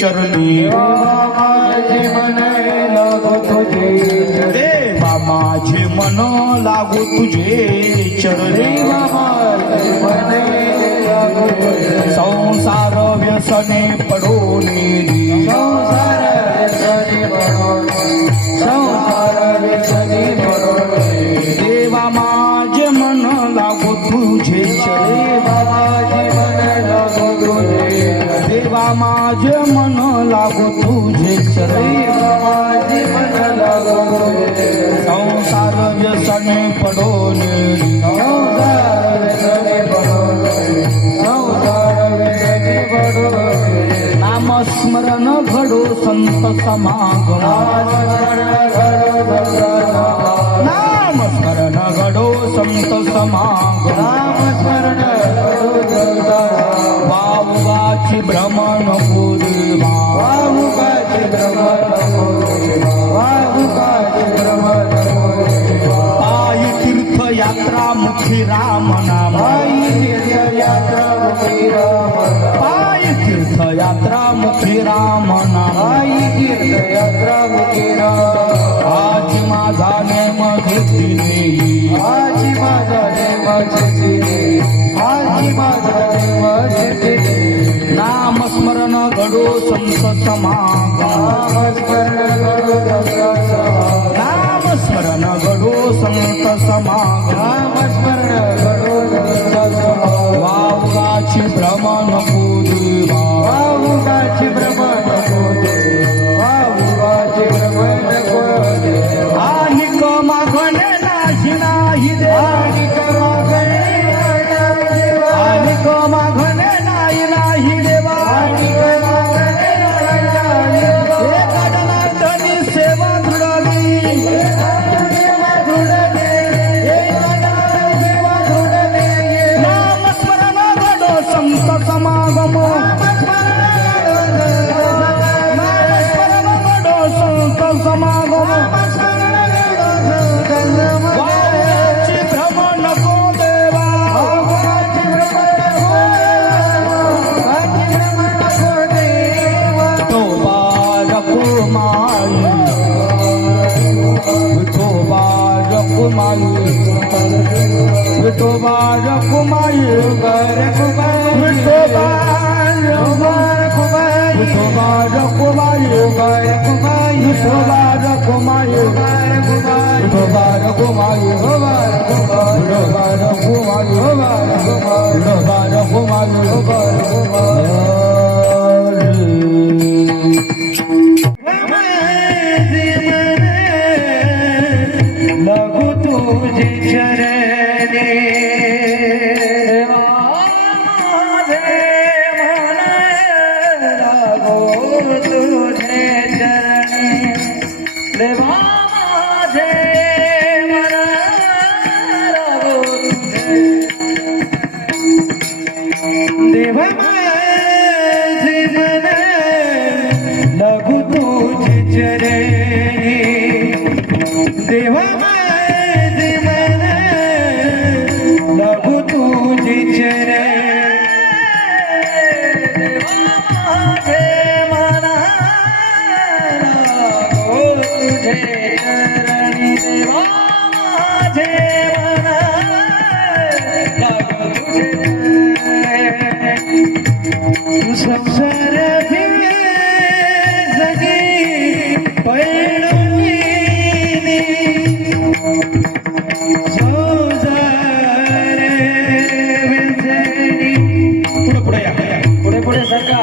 चरणी माझे मन लागो तुझे देवा माझे मन लागो तुझे चरणी माझे मन लागो तुझे संसार व्यसने पडोने संसार व्यसनी पडोने देवा माझे मन लागो तुझे चरणी माझे मन लागो तुझे देवा माझे मन लागो तुझे चरणी माझे मन लागो तुझे संसार व्यसने पडोने नामस्मरण घडो संत समागम नामस्मरण घडो संत समागम वावगाची भ्रमण पूर्वा पायी तीर्थ यात्रा मुखी राम नाम पायी तीर्थ यात्रा मुखी राम नाम आज माझा नेम घेतली नामस्मरण घडो संत समागम नामस्मरण घडो संत समागम वावगाची भ्रमण पूर्वा आनिक मागणे नाही नाही दे आनिक मागणे नाही नाही देवा एका जनार्दनी सेवा दृढली नामस्मरण घडो संत समागम नामस्मरण घडो संत समागम वावगाची भ्रमण को देवा विठोबा रखुमाई विठोबा रखुमाई विठोबा रखुमाई विठोबा रखुमाई विठोबा रखुमाई विठोबा रखुमाई विठोबा लागो तुझे चरणे लागो तुझे चरणे देवा माझे मन लागो तुझे देवा माझे मन लागो तुझे चरणे देवा माझे मन लागो तुझे चरणे देवा माझे मन लागो तुझे चरणी देवा माझे मन लागो तुझे संसार जगी पैडून पुढे सरका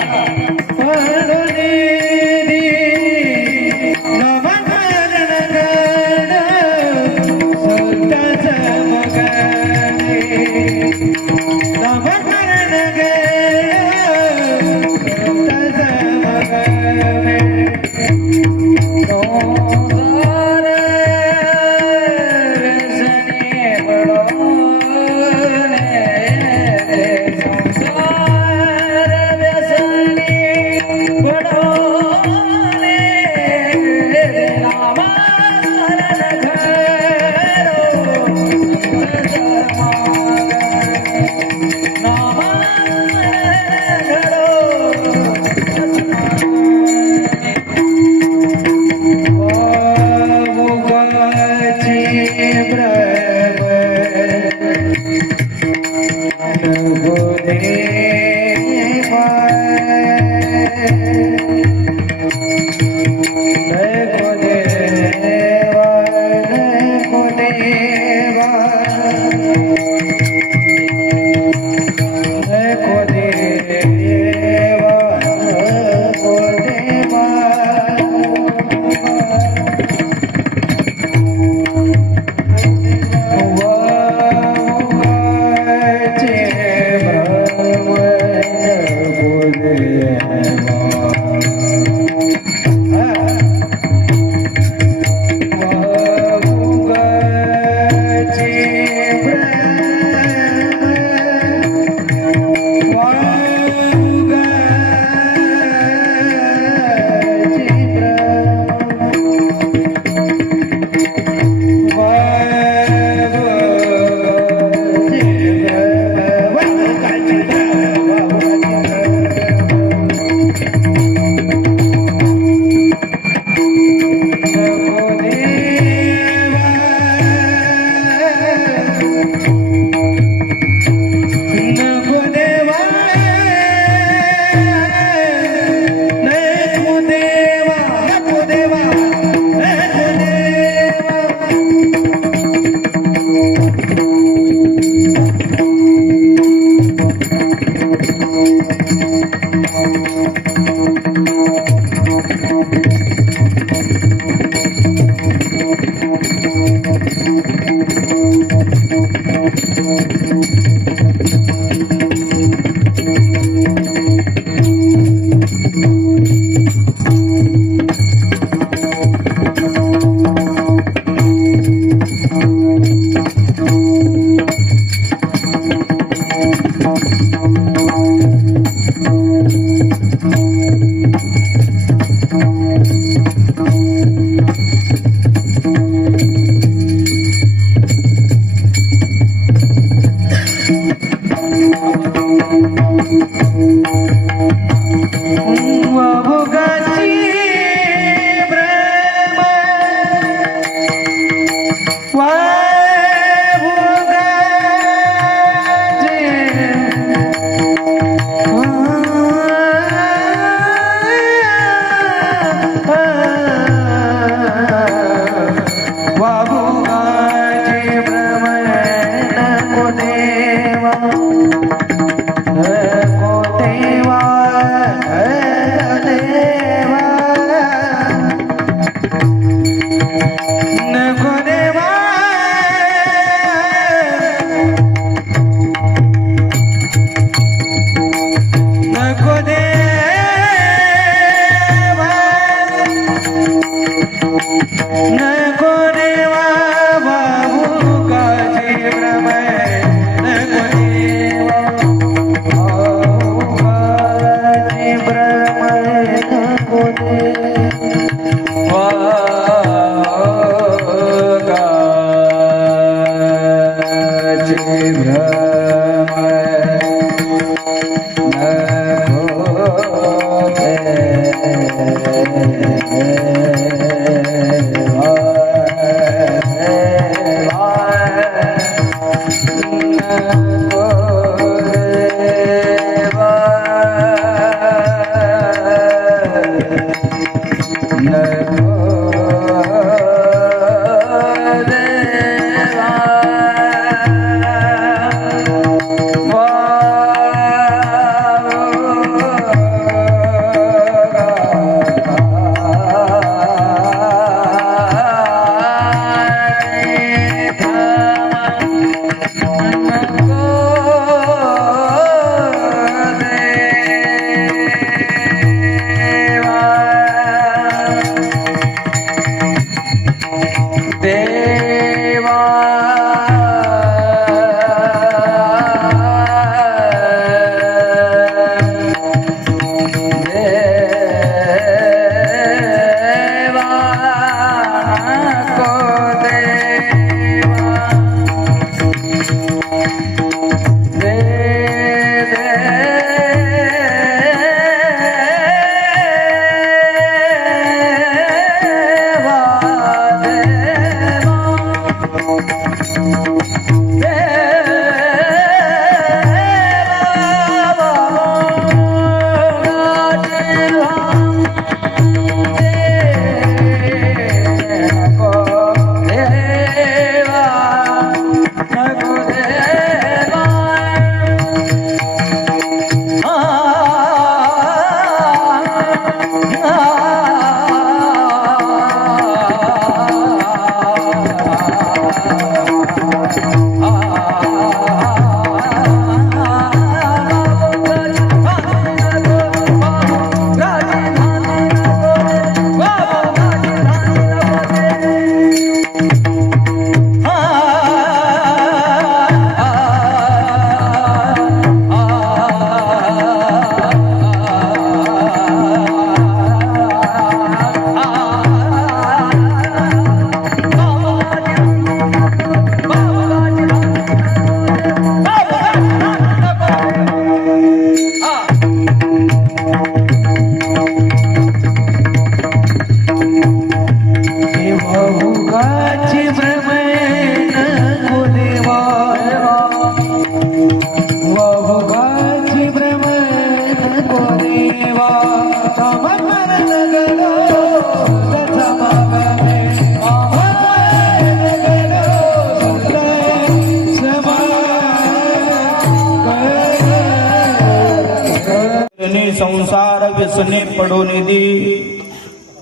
व्यसने पडो निधी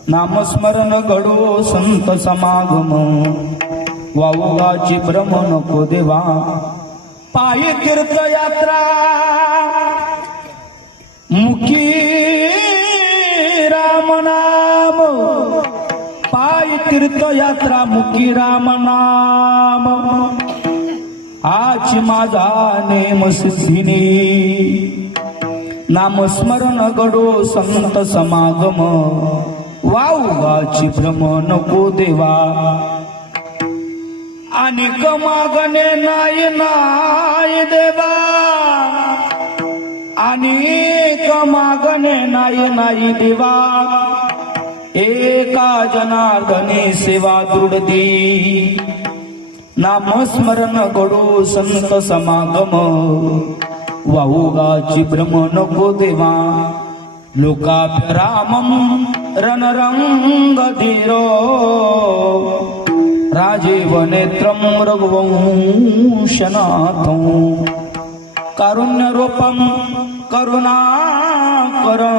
नामस्मरण घडो संत समागम वावगाची भ्रम नको देवा पायी तीर्थयात्रा मुखी राम नाम पायी तीर्थयात्रा मुखी राम नाम आज माझा नेम सिद्धिनी नामस्मरण घडो संत समागम वावगाची भ्रम नको देवा आणि मागणे नाही नाही देवा आणि मागणे नाही नाही देवा एका जनार्दने सेवा दृढती नामस्मरण घडो संत समागम वावगाची भ्रम नको देवा लोकाभ्य रामम रणरंग धीरो राजीव नेत्रम रघुवंशनाथं कारुण्य रूपम करुणाकरं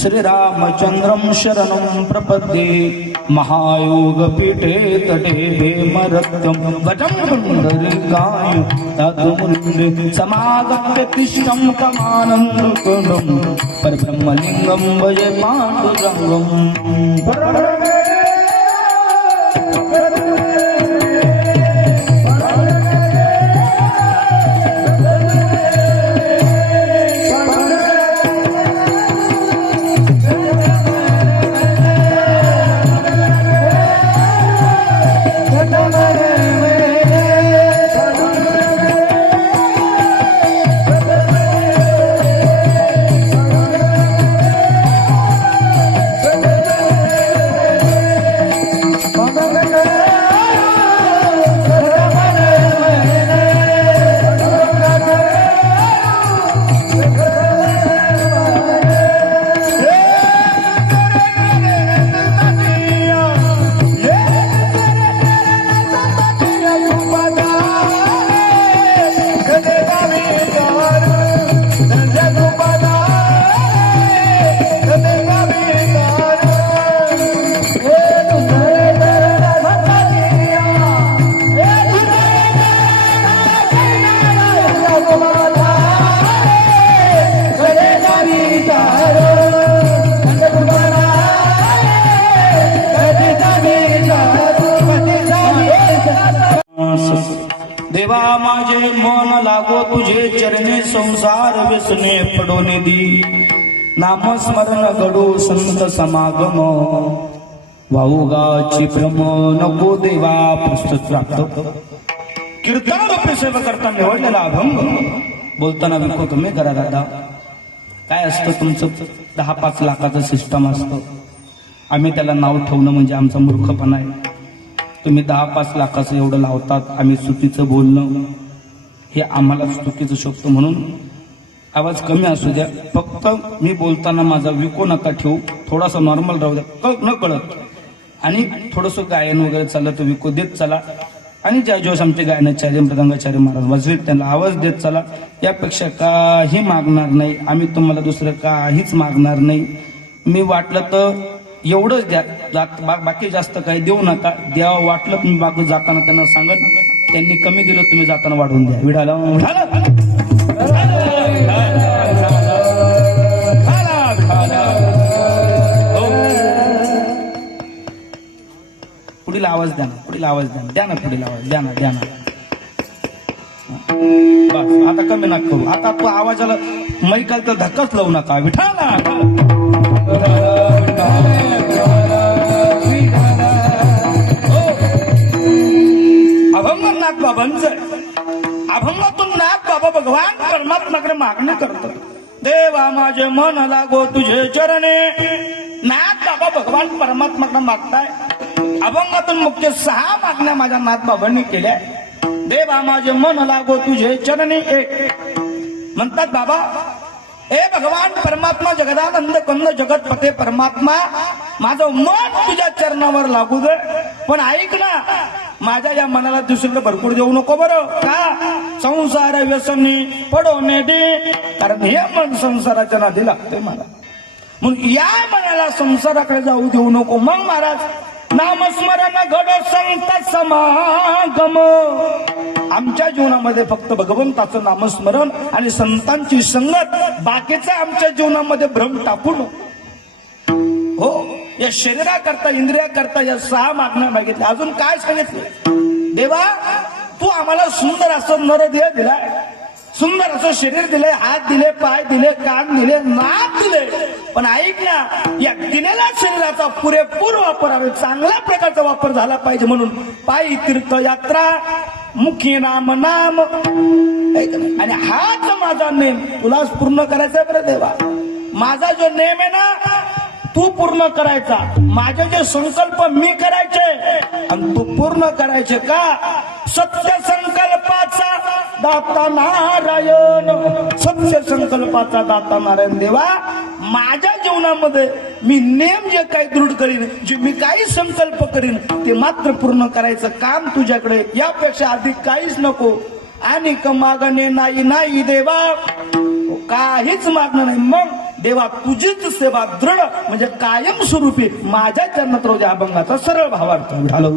श्रीरामचंद्रं शरणं प्रपद्ये महायोग पीठे तटे भेमरक्तं वटं पुण्डरीकाय तद्मुनिन्दे समागम्य तिष्ठं तमानन्दकुण्डं परब्रह्मलिङ्गं भजे पाण्डुरङ्गम् देवा माझे मन लागो तुझे चरणे संसार व्यसने पडो निधी नामस्मरण घडो संत समागम वावगाची भ्रम नको देवा पुस्तक प्राप्त कीर्तन रूपी सेवा करता निवडलेला अभंग बोलताना विको कमी करा दादा काय असतं तुमचं 10-5 लाखाचं सिस्टम असतं आम्ही त्याला नाव ठेवणं म्हणजे आमचा मूर्खपणा आहे तुम्ही 10-5 लाखाचं एवढं लावतात आम्ही चुकीचं बोलणं हे आम्हाला चुकीचं शोभतं म्हणून आवाज कमी असू द्या फक्त मी बोलताना माझा विको नका ठेवू थोडासा नॉर्मल राहू द्या न कळत आणि थोडंसं गायन वगैरे चाललं तर विको देत चला आणि ज्या दिवस आमचे गायनाचार्य मृदंगाचार्य महाराज वाजवीत त्यांना आवाज देत चला यापेक्षा काही मागणार नाही आम्ही तुम्हाला दुसरं काहीच मागणार नाही मी वाटलं तर एवढंच द्या बाकी जास्त काही देऊ नका द्यावं वाटलं तुम्ही बाकी जाताना त्यांना सांगत त्यांनी कमी दिलं तुम्ही जाताना वाढवून द्या विडाला पुढील आवाज द्या ना पुढील आवाज द्या ना पुढील आवाज द्या ना बस आता कमी नका करू आता तो आवाजाला मैकाल तर धक्काच लावू नका विठाला अभंगनाथ बाबांचं अभंगातून नाथ बाबा भगवान परमात्माकडे मागणी करतात देवा माझे मन लागो तुझे चरणे नाथ बाबा भगवान परमात्माकडे मागताय अभंगातून मुख्य 6 मागण्या माझ्या नाथ बाबांनी केल्या देवा माझे मन लागो तुझे चरणी एक म्हणतात बाबा हे भगवान परमात्मा जगदानंद कंद जगतपते परमात्मा माझं मन तुझ्या चरणावर लागू दे पण ऐक ना माझ्या या मनाला दुसरीकडे भरपूर देऊ नको बरं का संसार व्यसनी पडवणे दे, कारण हे मन संसाराच्या नादी लागते मला. म्हणून या मनाला संसाराकडे जाऊ देऊ नको. मग महाराज नामस्मरण घड संत समागम. आमच्या जीवनामध्ये फक्त भगवंताचं नामस्मरण आणि संतांची संगत, बाकीचं आमच्या जीवनामध्ये भ्रम टाकून. हो, या शरीराकरता इंद्रियाकरता या 6 मागण्या मागितल्या. अजून काय सांगितले? देवा तू आम्हाला सुंदर असं नरदेह दिलाय, सुंदर असं शरीर दिले, हात दिले, पाय दिले, कान दिले, नाक दिले, पण ऐक ना, या दिलेल्या शरीराचा पुरेपूर वापर हवे, चांगल्या प्रकारचा वापर झाला पाहिजे. म्हणून पायी तीर्थयात्रा, मुखी नाम नाम, आणि हाच माझा नेम तुलाच पूर्ण करायचा बरं देवा. माझा जो नेम आहे ना तू पूर्ण करायचा, माझे जे संकल्प मी करायचे आणि तू पूर्ण करायचे का. सत्य संकल्पाचा दाता नारायण, सत्य संकल्पाचा दाता नारायण. देवा माझ्या जीवनामध्ये मी नेम जे काही दृढ करीन, जे मी काही संकल्प करीन ते मात्र पूर्ण करायचं काम तुझ्याकडे, यापेक्षा अधिक काहीच नको. आणि मागणे नाही नाही देवा, काहीच मागणं नाही. मग देवा तुझीच सेवा दृढ म्हणजे कायम स्वरूपी माझ्या चरणात रोज अभंगाचा सरळ भावार्थ झालं.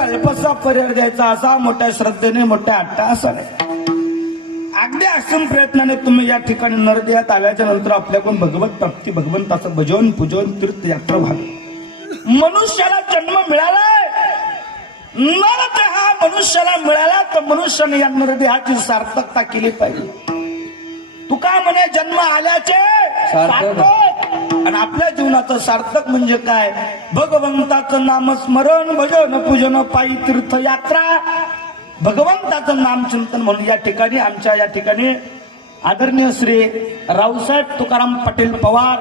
अल्पसा पर्याय द्यायचा असा मोठ्या श्रद्धेने, मोठ्या अट्टहासाने, अगदी असून प्रयत्नाने तुम्ही या ठिकाणी नरदेहात आल्याच्या नंतर आपल्याकडून भगवत प्राप्ती, भगवंताचं भजन पूजन तीर्थयात्रा व्हावी. मनुष्याला जन्म मिळालाय, नरदेह मनुष्याला मिळाला तर मनुष्याने या नरदेहाची सार्थकता केली पाहिजे. तुका म्हणे जन्म आल्याचे सार्थक, आणि आपल्या जीवनाचं सार्थक म्हणजे काय? भगवंताचं नामस्मरण, भजन पूजन, पायी तीर्थयात्रा, भगवंताचं नामचिंतन. म्हणून या ठिकाणी आमच्या या ठिकाणी आदरणीय श्री रावसाहेब तुकाराम पाटील पवार,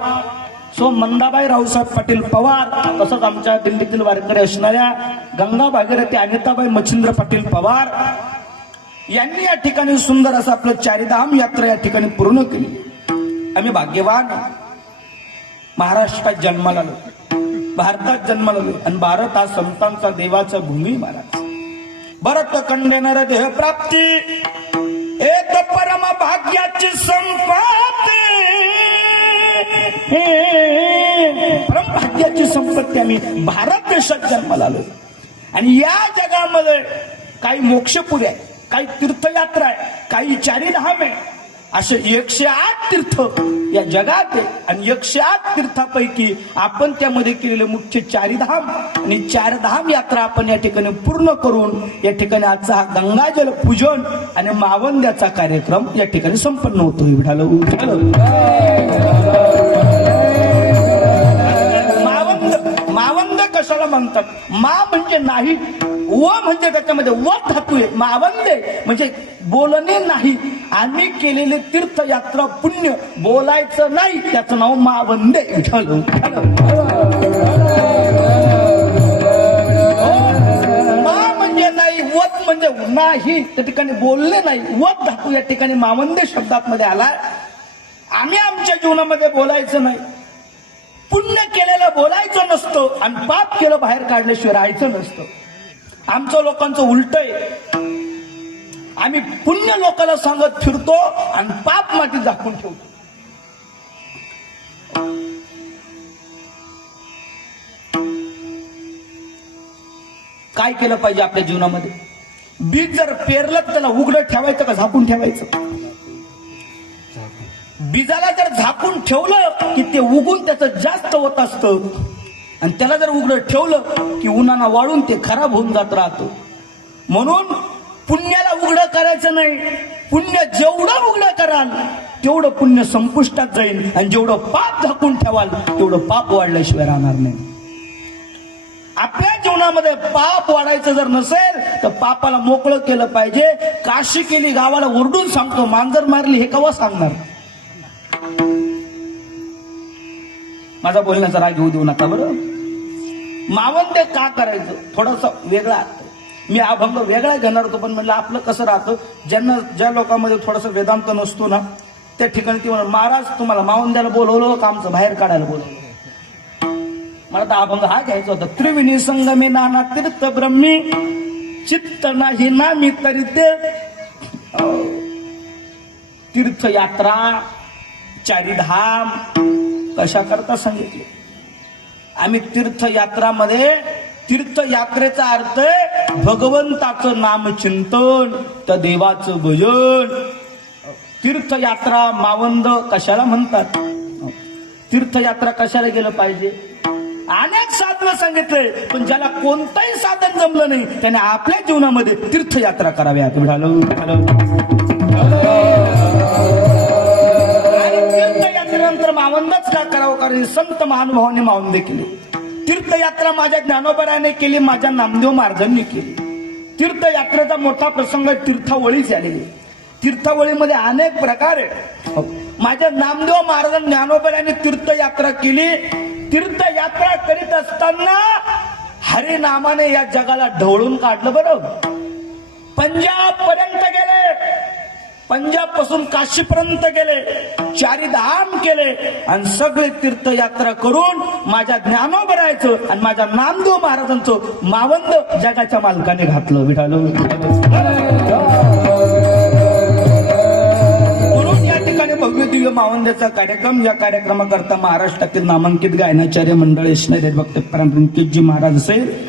सो मंदाबाई रावसाहेब पाटील पवार, तसंच आमच्या दिंडीतील वारकरी असणाऱ्या गंगा भागीरथी अनिताबाई मच्छिंद्र पाटील पवार यांनी या ठिकाणी सुंदर असं आपलं चारिधाम यात्रा या ठिकाणी पूर्ण केली. आम्ही भाग्यवान, महाराष्ट्रात जन्माला आलो, भारतात जन्माला आलो, आणि भारत हा संतांचा देवाचा भूमी. महाराज भरत खंडे नर देह प्राप्ती, एक परम भाग्याची संपत्ती, परम भाग्याची संपत्ती. आम्ही भारत देशात जन्माला आलो, आणि या जगामध्ये काही मोक्षपुरी आहे, काही तीर्थयात्रा आहे, काही चारिधाम आहे, असे 108 तीर्थ या जगात आहे. आणि 108 तीर्थापैकी आपण त्यामध्ये केलेले मुख्य चारिधाम आणि 4 धाम यात्रा आपण या ठिकाणी पूर्ण करून या ठिकाणी आजचा हा गंगाजल पूजन आणि मावंद्याचा कार्यक्रम या ठिकाणी संपन्न होतो. मावंद कशाला म्हणतात? मा म्हणजे नाही, व म्हणजे त्याच्यामध्ये व धातू आहे. मावंदे म्हणजे बोलणे नाही. आम्ही केलेले तीर्थयात्रा पुण्य बोलायचं नाही, त्याचं नाव मावंदे. मा म्हणजे नाही, वत म्हणजे नाही, त्या ठिकाणी बोलले नाही. वत धातू या ठिकाणी मावंदे शब्दात मध्ये आलाय. आम्ही आमच्या जीवनामध्ये बोलायचं नाही, पुण्य केलेलं बोलायचं नसतं, आणि पाप केलं बाहेर काढल्याशिवाय राहायचं नसतं. आमचं लोकांचं उलट आहे. आम्ही पुण्य लोकांना सांगत फिरतो आणि पाप माती झाकून ठेवतो. काय केलं पाहिजे आपल्या जीवनामध्ये? बीज जर पेरलं तर त्याला उघडं ठेवायचं का झाकून ठेवायचं? बीजाला जर झाकून ठेवलं की ते उगून त्याचं जास्त होत असतं, आणि त्याला जर उघडं ठेवलं की उन्हाना वाळून ते खराब होऊन जात राहतो. म्हणून पुण्याला उघडं करायचं नाही. पुण्य जेवढं उघडं कराल तेवढं पुण्य संपुष्टात जाईल, आणि जेवढं पाप झाकून ठेवाल तेवढं पाप वाढल्याशिवाय राहणार नाही. आपल्या जीवनामध्ये पाप वाढायचं जर नसेल तर पापाला मोकळं केलं पाहिजे. काशी केली गावाला ओरडून सांगतो, मांजर मारली हे केव्हा सांगणार? माझा बोलण्याचा राग घेऊ देऊ नका बरं. मावंदे का करायचं? थोडासा वेगळा अर्थ. मी अभंग वेगळा घेणार होतो, पण म्हणलं आपलं कसं राहतं, ज्यांना ज्या लोकांमध्ये थोडासा वेदांत नसतो ना त्या ठिकाणी ती म्हणा, महाराज तुम्हाला मावंद्याला बोलवलं का आमचं बाहेर काढायला बोलवलं? मला तर अभंग हा घ्यायचा होता. त्रिवेणी संगमे नाना तीर्थ ब्रह्मी चित्त नाही नामी तरी ते तीर्थयात्रा चारीधाम कशा करता सांगितले. आम्ही तीर्थयात्रामध्ये तीर्थयात्रेचा अर्थ आहे भगवंताचं नामचिंतन, त्या देवाचं भजन. तीर्थयात्रा मावंद कशाला म्हणतात, तीर्थयात्रा कशाला गेलं पाहिजे. अनेक साधनं सांगितले, पण ज्याला कोणतंही साधन जमलं नाही त्याने आपल्या जीवनामध्ये तीर्थयात्रा करावी. तीर्थयात्रेनंतर मावंदच का करावं, कारण संत महानुभावांनी मावंदे केली. तीर्थयात्रा माझ्या ज्ञानोबराने केली, माझ्या नामदेव महाराजांनी केली. तीर्थयात्रेचा मोठा प्रसंग तीर्थावळी झालेली. तीर्थावळीमध्ये अनेक प्रकार आहे. माझ्या नामदेव महाराजांनी ज्ञानोबराने तीर्थयात्रा केली. तीर्थयात्रा करीत असताना हरिनामाने या जगाला ढवळून काढलं. बरं, पंजाब पर्यंत गेले, पंजाब पासून काशीपर्यंत गेले, चारीधाम केले आणि सगळे तीर्थयात्रा करून माझ्या ज्ञानोबरायचं आणि माझ्या नामदेव महाराजांचं मावंद जगाच्या मालकाने घातलं. विठालो म्हणून या ठिकाणी भव्य दिव्य मावंद्याचा कार्यक्रम. या कार्यक्रमाकरता महाराष्ट्रातील नामांकित गायनाचार्य मंडळ असणारे हरिभक्तपरायण व्यंकटजी महाराज असेल,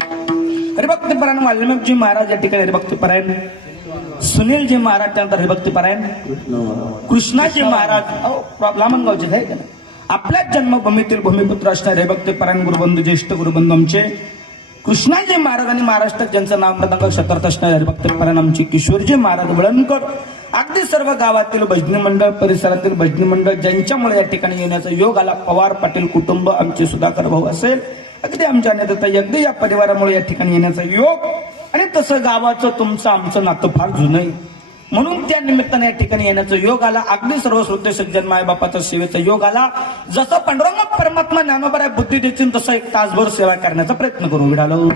हरिभक्तपरायण वाल्मिकजी महाराज या ठिकाणी हरिभक्तपरायण, सुनीलजी महाराज त्यानंतर हरिभक्तपरायण कृष्णाजी महाराज लामणगावचे आहे का. आपल्याच जन्मभूमीतील भूमिपुत्र असणारे हरिभक्तपरायण गुरुबंधू, ज्येष्ठ गुरुबंधू आमचे कृष्णाजी महाराज आणि महाराष्ट्रात ज्यांचं नाव मृदंग शतर्थ असणारे हरिभक्तपरायण आमचे किशोरजी महाराज वळणकर. अगदी सर्व गावातील भजनी मंडळ, परिसरातील भजनी मंडळ ज्यांच्यामुळे या ठिकाणी येण्याचा योग आला. पवार पाटील कुटुंब, आमचे सुधाकर भाऊ असेल, अगदी आमच्या नेते अगदी या परिवारामुळे या ठिकाणी येण्याचा योग. आणि तसं गावाचं तुमचं आमचं नातं फार जुनं आहे, म्हणून त्या निमित्ताने या ठिकाणी येण्याचा योग आला. अगदी सर्व श्रोते सज्जन मायबापाचा सेवेचा योग आला. जसं पांडुरंग परमात्मा ज्ञानोबराय बुद्धी देतील तसं एक तासभर सेवा करण्याचा प्रयत्न करू. विडालो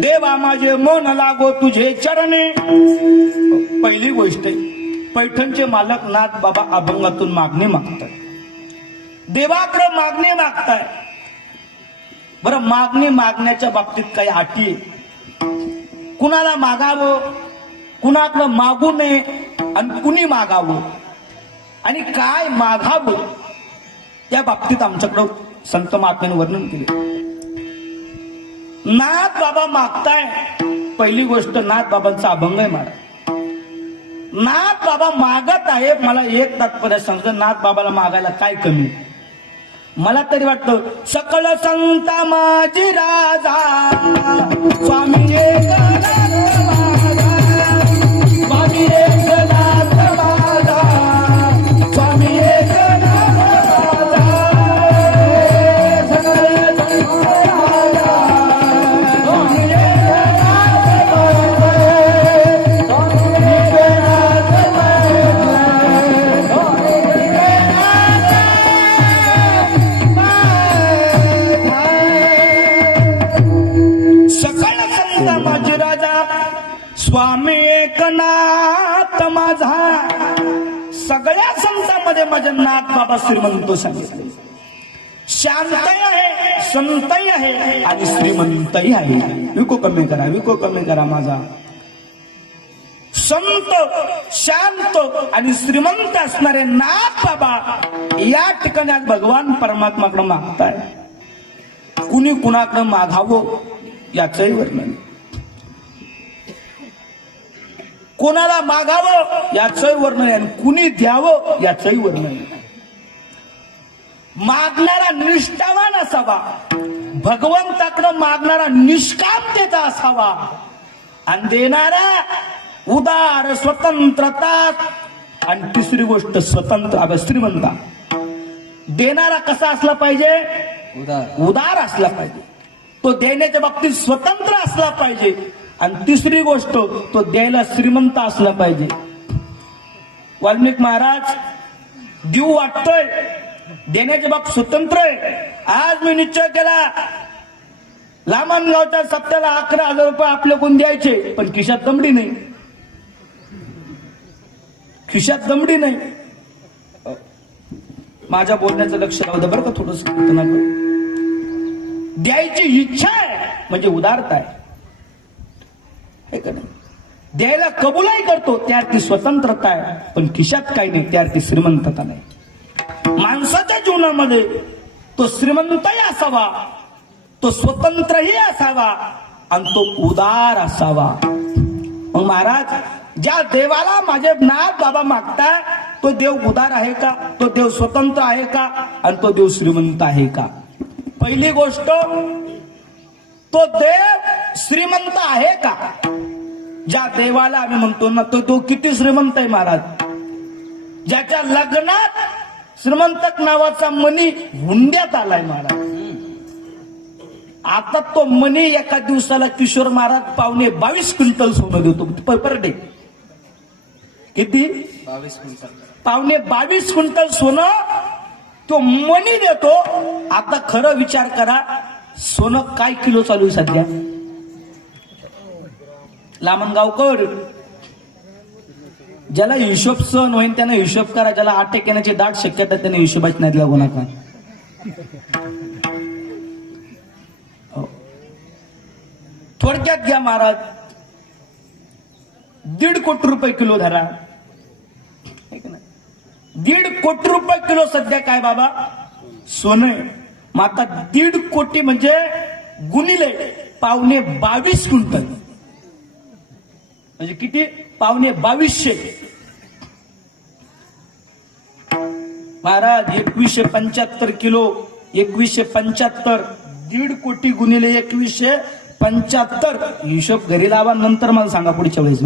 देवा माझे मन लागो तुझे चरणे. पहिली गोष्ट आहे, पैठणचे मालक नाथ बाबा अभंगातून मागणी मागतात, देवाकडे मागणी मागताय. बरं, मागणी मागण्याच्या बाबतीत काही अटी आहे. कुणाला मागावं, कुणाकडं मागू नये आणि कुणी मागावं आणि काय मागावं त्या बाबतीत आमच्याकडं संत महात्म्याने वर्णन केले. नाथ बाबा मागताय, पहिली गोष्ट नाथ बाबांचा अभंग आहे महाराज. नाथ बाबा मागत आहे. मला एक तात्पर्य सांगतो, नाथ बाबाला मागायला काय कमी. मला तरी वाटतं सकळ संता माझी राजा स्वामी एकनाथ माझा, स्वामी एकनाथ माझा, स्वामी एकनाथ माझा, सकळ संता माझा, स्वामी एकनाथ माझा, स्वामी एकनाथ स्वामी एकनाथ माझा. सगळ्या संतांमध्ये माझे नाथ बाबा श्रीमंत सांगितले. शांतही आहे, संतही आहे आणि श्रीमंतही आहे. विको कमी करा, विको कमी करा. माझा संत, शांत आणि श्रीमंत असणारे नाथ बाबा या ठिकाणी आज भगवान परमात्माकडे मागताय. कुणी कुणाकडे मागावं याचंही वर्णन, कोणाला मागावं याचंही वर्णन आणि कुणी द्यावं याचंही वर्णन. मागणारा निष्ठावान असावा, भगवंताकडे मागणारा निष्कामतेचा असावा आणि देणारा उदार, स्वतंत्रता. आणि तिसरी गोष्ट स्वतंत्र, श्रीमंता. देणारा कसा असला पाहिजे, उदार असला पाहिजे. तो देण्याच्या बाबतीत स्वतंत्र असला पाहिजे. आणि तिसरी गोष्ट, तो द्यायला श्रीमंत असला पाहिजे. वाल्मिक महाराज देऊ वाटतोय, देण्याच्या बाबतीत स्वतंत्र आहे. आज मी निश्चय केला, लामणगावच्या सप्त्याला 11,000 रुपये आपले कोण द्यायचे, पण खिशात दमडी नाही. खिशात दमडी नाही. माझ्या बोलण्याचं लक्ष राहू दे बरं का थोडस. द्यायची इच्छा आहे म्हणजे उदारता आहे, हे का नाही? द्यायला कबूलही करतो त्यात स्वतंत्रता आहे, पण खिशात काही नाही त्यात श्रीमंतता नाही. माणसाच्या जीवनामध्ये तो श्रीमंतही असावा, तो स्वतंत्रही असावा आणि तो उदार असावा. मग महाराज, ज्या देवाला माझे नाथ बाबा मागताय तो देव उदार आहे का, तो देव स्वतंत्र आहे का आणि तो देव श्रीमंत आहे का? पहिली गोष्ट, तो देव श्रीमंत आहे का? ज्या देवाला आम्ही म्हणतो ना तो देव किती श्रीमंत आहे महाराज. ज्याच्या लग्नात श्रीमंतक नावाचा मणी हुंड्यात आलाय महाराज. आता तो मणी एका दिवसाला किशोर महाराज पावणे 22 क्विंटल सोनं देतो पर डे. किती? 22 क्विंटल. पावणे 22 क्विंटल सोनं तो मणी देतो. आता खरं विचार करा, सोनं काय किलो चालू आहे सध्या? लामणगावकर, ज्याला हिशोब सण होईल त्यानं हिशोब करा. ज्याला अटॅक येण्याची दाट शक्यता त्याने हिशोबाची नाही लागू नका. थोडक्यात घ्या महाराज, 1.5 कोटी रुपये किलो धरा. 1.5 कोटी रुपये किलो सध्या काय बाबा सोनं आहे. मग आता 1.5 कोटी म्हणजे गुणिले पावणे 22 क्विंटल म्हणजे किती? पावणे 2200. महाराज 2175 किलो. 2175, 1.5 कोटी गुणिले 2175. हिशोब घरी लावा, नंतर मला सांगा पुढच्या वेळेस.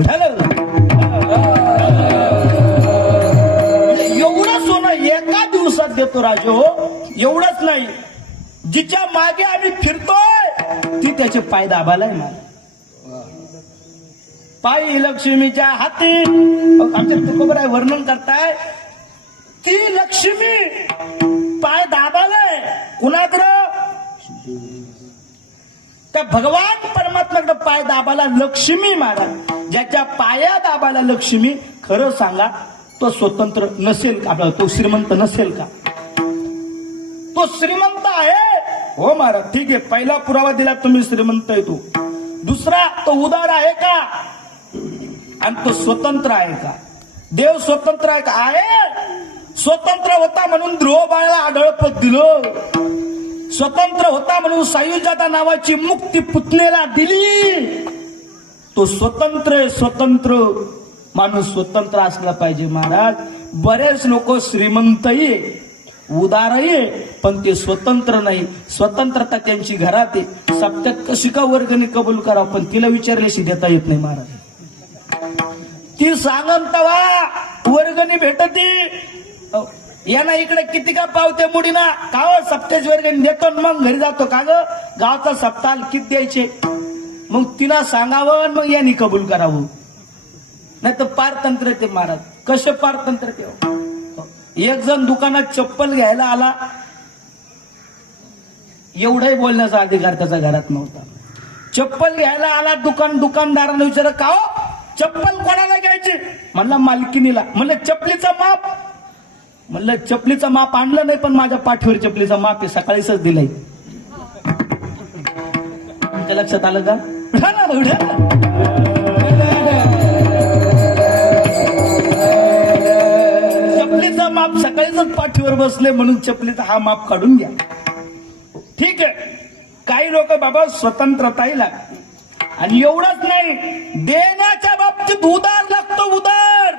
एवढं सोनं एका दिवसात देतो राजो. एवढंच नाही, जिच्या मागे आम्ही फिरतोय ती त्याचे पाय दाबालाय मला. पायी लक्ष्मीच्या हाती, आमच्या तुकोबराय वर्णन करताय, ती लक्ष्मी पाय दाबालाय कुणाकडं? त्या भगवान परमात्म्याकडे पाय दाबाला लक्ष्मी महाराज. ज्याच्या पाया दाबाला लक्ष्मी, खरं सांगा तो स्वतंत्र नसेल का? आपला तो श्रीमंत नसेल का? तो श्रीमंत आहे हो महाराज. ठीक आहे, पहिला पुरावा दिला तुम्ही, श्रीमंत आहे तो. दुसरा, तो उदार आहे का आणि तो स्वतंत्र आहे का? देव स्वतंत्र आहे का? आहे. स्वतंत्र होता म्हणून ध्रुव बाळाला आढळपत दिलं. स्वतंत्र होता म्हणून सायुजाता नावाची मुक्ती पुतणेला दिली. तो स्वतंत्र आहे. स्वतंत्र माणूस स्वतंत्र असला पाहिजे महाराज. बरेच लोक श्रीमंतही आहे, उदारही आहे, पण ते स्वतंत्र नाही. स्वतंत्रता त्यांची घरात आहे. सप्त्यात कशी का वर्गणी कबूल करावं, पण तिला विचारल्याशी देता येत नाही महाराज. ती सांगन तवा वर्गणी भेटती. यांना इकडे किती का पावते मुडीना का हो, सप्त्याची वर्गणी देतो मग घरी जातो का ग? गावचा सप्ताह किती द्यायचे? मग तिला सांगावं मग यांनी कबूल करावं. नाही तर पारतंत्र ते महाराज. कसे पारतंत्र ते? एक जण दुकानात चप्पल घ्यायला आला, एवढाही बोलण्याचा अधिकार त्याचा घरात नव्हता. चप्पल घ्यायला आला, दुकानदाराने विचारलं का हो चप्पल कोणाला घ्यायची? म्हणला मालकिनीला. म्हणलं चपलीचं माप? म्हणलं चपलीचं माप आणलं नाही, पण माझ्या पाठीवर चपलीचं माप आहे, सकाळीच दिलंय. लक्षात आलं का? चपलीचं माप सकाळीच पाठीवर बसले म्हणून चपलीचा हा माप काढून घ्या. ठीक आहे, काही लोक बाबा स्वतंत्रताही लागते. आणि एवढंच नाही, देण्याच्या बाबतीत उदार लागतो. उदार.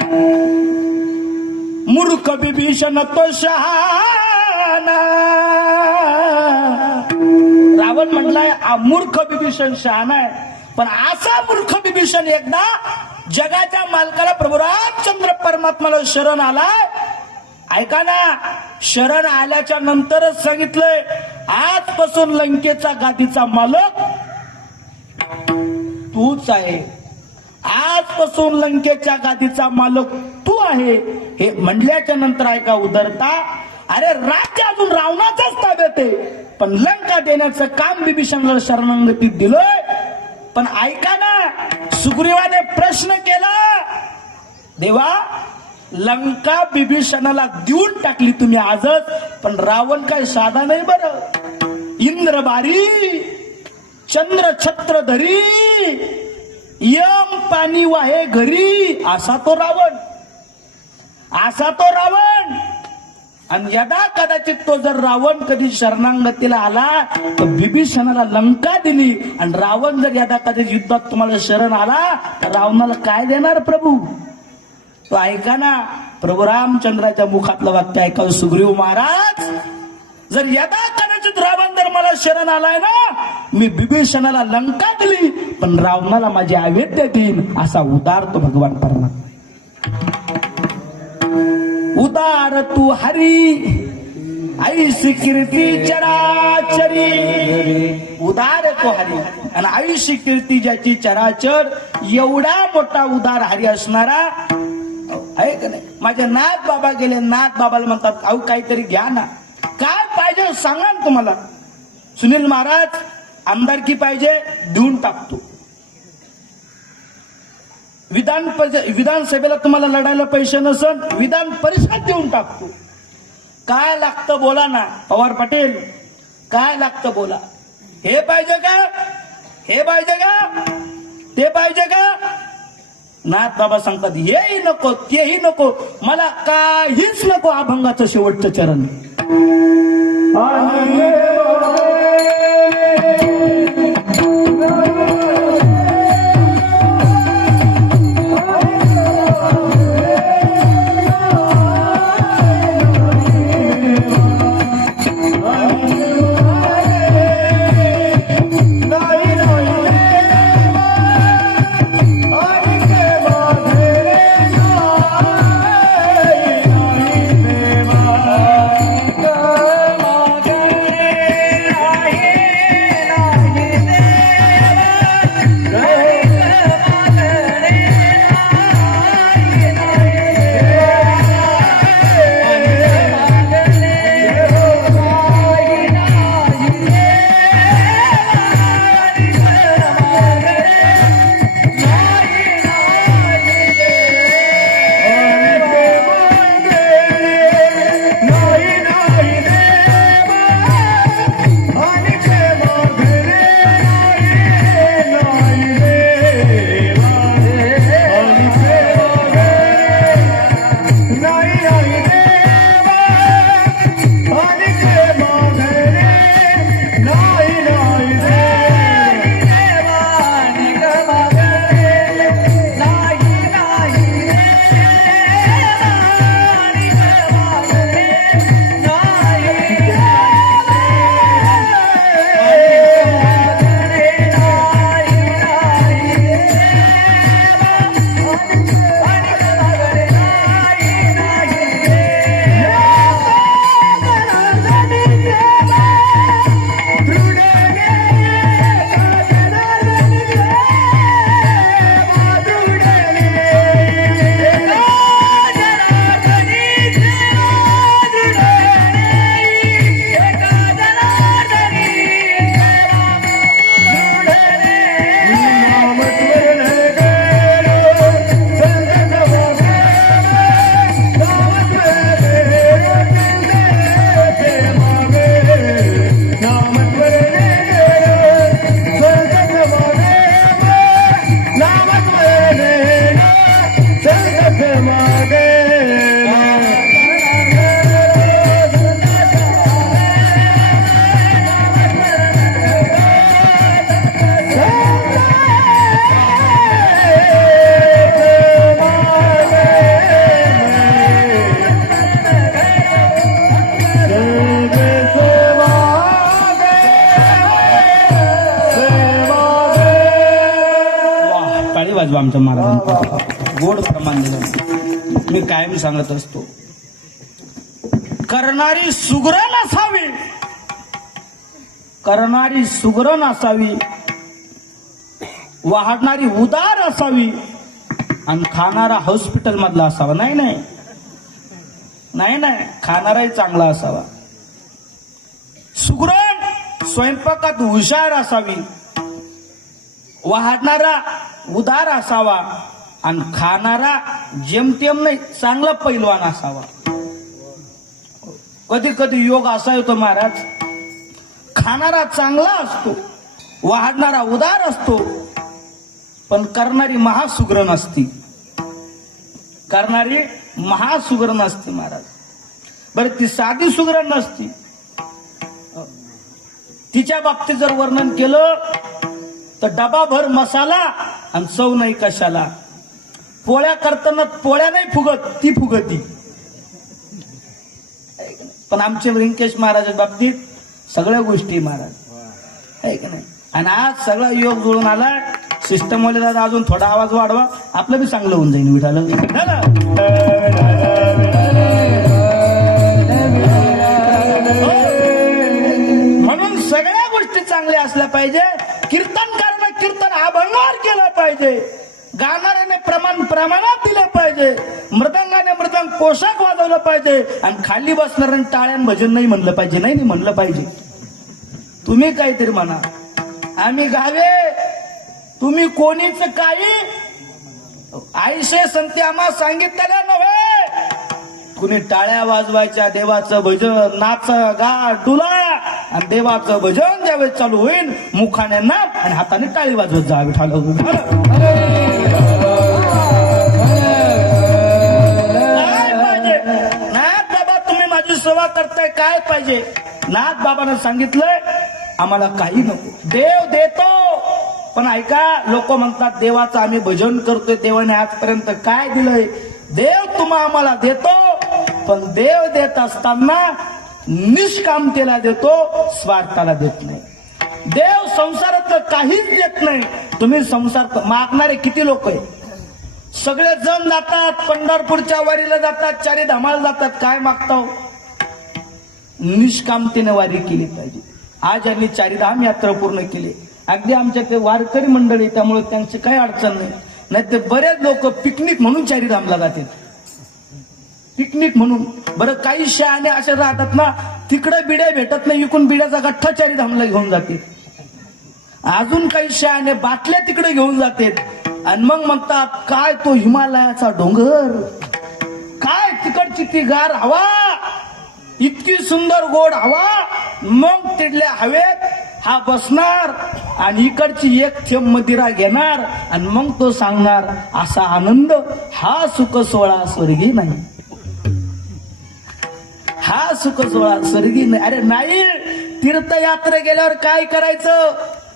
मूर्ख विभीषण तो शहाणा. रावण म्हटलाय मूर्ख विभीषण शहाणा आहे, पण असा मूर्ख विभीषण एकदा जगाच्या मालकाला प्रभू रामचंद्र परमात्माला शरण आलाय. ऐका ना, शरण आल्याच्या नंतरच सांगितलंय आजपासून लंकेचा गादीचा मालक तूच आहे. आजपासून लंकेच्या गादीचा मालक तू आहे. हे म्हणल्याच्या नंतर ऐका उदरता, अरे राज्य अजून रावणाच्याच ताब्यात आहे, पण लंका देण्याचं काम विभीषणाला शरणागतीत दिलंय. पण ऐका ना, सुग्रीवाने प्रश्न केला, देवा लंका बिभीषणाला देऊन टाकली तुम्ही आजच. पण रावण काय साधा नाही बरं. इंद्र बारी, चंद्र छत्र धरी, यम पाणी वाहे घरी, असा तो रावण. आणि यदा कदाचित तो जर रावण कधी शरणागतीला आला तर बिभीषणाला लंका दिली. आणि रावण जर यदा कदाचित युद्धात तुम्हाला शरण आला तर रावणाला काय देणार प्रभू? तो ऐका ना, प्रभू रामचंद्राच्या मुखातलं वाक्य ऐका. सुग्रीव महाराज, जर यदा कदाचित रावण जर मला शरण आलाय ना, मी बिभीषणाला लंका दिली पण रावणाला माझी अवैध्य देईन, असा उदार तो भगवान परमात्मा. उदार तू हरी, ऐशी कीर्ती चराचरी. उदार तो हरी आणि ऐशी कीर्ती ज्याची चराचर, एवढा मोठा उदार हरी असणारा आहे का नाही. माझे नाथ बाबा गेले, नाथ बाबाला म्हणतात अहो काहीतरी घ्या ना, काय पाहिजे सांगा ना तुम्हाला. सुनील महाराज, आमदारकी पाहिजे, देऊन टाकतो. विधानसभेला तुम्हाला लढायला पैसे नसन, विधान परिषद देऊन टाकतो. काय लागतं बोला ना पवार पाटील, काय लागतं बोला. हे पाहिजे का, हे पाहिजे का, ते पाहिजे का. नाथ बाबा सांगतात हेही नको तेही नको, मला काहीच नको. अभंगाचं शेवटचं चरण. वाजवा आमच्या महाराजांचा गोड प्रमाण दिलं. मी कायम सांगत असतो, करणारी सुगरण असावी, करणारी सुगरण असावी, वाढणारी उदार असावी आणि खाणारा हॉस्पिटल मधला असावा. नाही नाही नाही नाही, खाणाराही चांगला असावा. सुगरण स्वयंपाकात हुशार असावी, वाढणारा उदार असावा आणि खाणारा जेमतेम नाही, चांगला पैलवान असावा. कधी कधी योग असा येतो महाराज, खाणारा चांगला असतो, वाढणारा उदार असतो, पण करणारी महासुग्रण असती. करणारी महासुग्रण असते महाराज. बरं, ती साधी सुग्रण नसती. तिच्या बाबतीत जर वर्णन केलं तर डबाभर मसाला आणि चव नाही कशाला. पोळ्या करताना पोळ्या नाही फुगत, ती फुगती. पण आमचे व्यंकटेश महाराज बाबतीत सगळ्या गोष्टी महाराज आहे की नाही. आणि आज सगळा योग जुळून आला. सिस्टम वाले दादा अजून थोडा आवाज वाढवा, आपलं बी चांगलं होऊन जाईल. विठाला म्हणून सगळ्या गोष्टी चांगल्या असल्या पाहिजे. कीर्तनकाराने कीर्तन अभंगार केलं पाहिजे, गाणाऱ्याने प्रमाणात दिलं पाहिजे, मृदंगाने मृदंग पोशाख वाजवलं पाहिजे, आणि खाली बसणाऱ्याने टाळ्यान भजन नाही म्हणलं पाहिजे. नाही म्हणलं पाहिजे. तुम्ही काहीतरी म्हणा, आम्ही गावे, तुम्ही कोणीच काही. आईशे संती आम्हा सांगितलेलं नव्हे. कुणी टाळ्या वाजवायच्या, देवाचं भजन, नाच गा डुला, आणि देवाचं भजन ज्यावेळेस चालू होईल मुखाने नाच आणि हाताने टाळी वाजवत जा. विठाला काय पाहिजे? नाथ बाबा तुम्ही माझी सेवा करताय, काय पाहिजे? नाथ बाबांना सांगितलंय आम्हाला काही नको, देव देतो. पण ऐका, लोक म्हणतात देवाचं आम्ही भजन करतोय, देवाने आजपर्यंत काय दिलंय? देव तुम्हा आम्हाला देतो, पण देव देत असताना निष्कामतेला देतो, स्वार्थाला देत नाही. देव संसारातलं काहीच देत नाही. तुम्ही संसार मागणारे किती लोक आहे? सगळे जण जातात, पंढरपूरच्या वारीला जातात, चारी धामाला जातात, काय मागताव? निष्कामतेने वारी केली पाहिजे. आज यांनी चारीधाम यात्रा पूर्ण केली. अगदी आमच्या ते वारकरी मंडळी, त्यामुळे त्यांची काही अडचण नाही. नाही ते बरेच लोक पिकनिक म्हणून चारीधामला जातात, पिकनिक म्हणून. बरं, काही शहाणे असे राहतात ना, तिकडे बिड्या भेटत नाही, इकडून बिड्याचा गठ्ठा चारीधामला घेऊन जाते. अजून काही शहाणे बाटल्या तिकडे घेऊन जातात आणि मग म्हणतात काय तो हिमालयाचा डोंगर, काय तिकडची ती गार हवा, इतकी सुंदर गोड हवा. मग तिथल्या हवेत हा बसणार आणि इकडची एक थेंब मदिरा घेणार आणि मग तो सांगणार असा आनंद हा सुख सोहळा स्वर्गी नाही, हा सुख सोहळा स्वर्गी नाही. अरे नाही, तीर्थयात्रा गेल्यावर काय करायचं?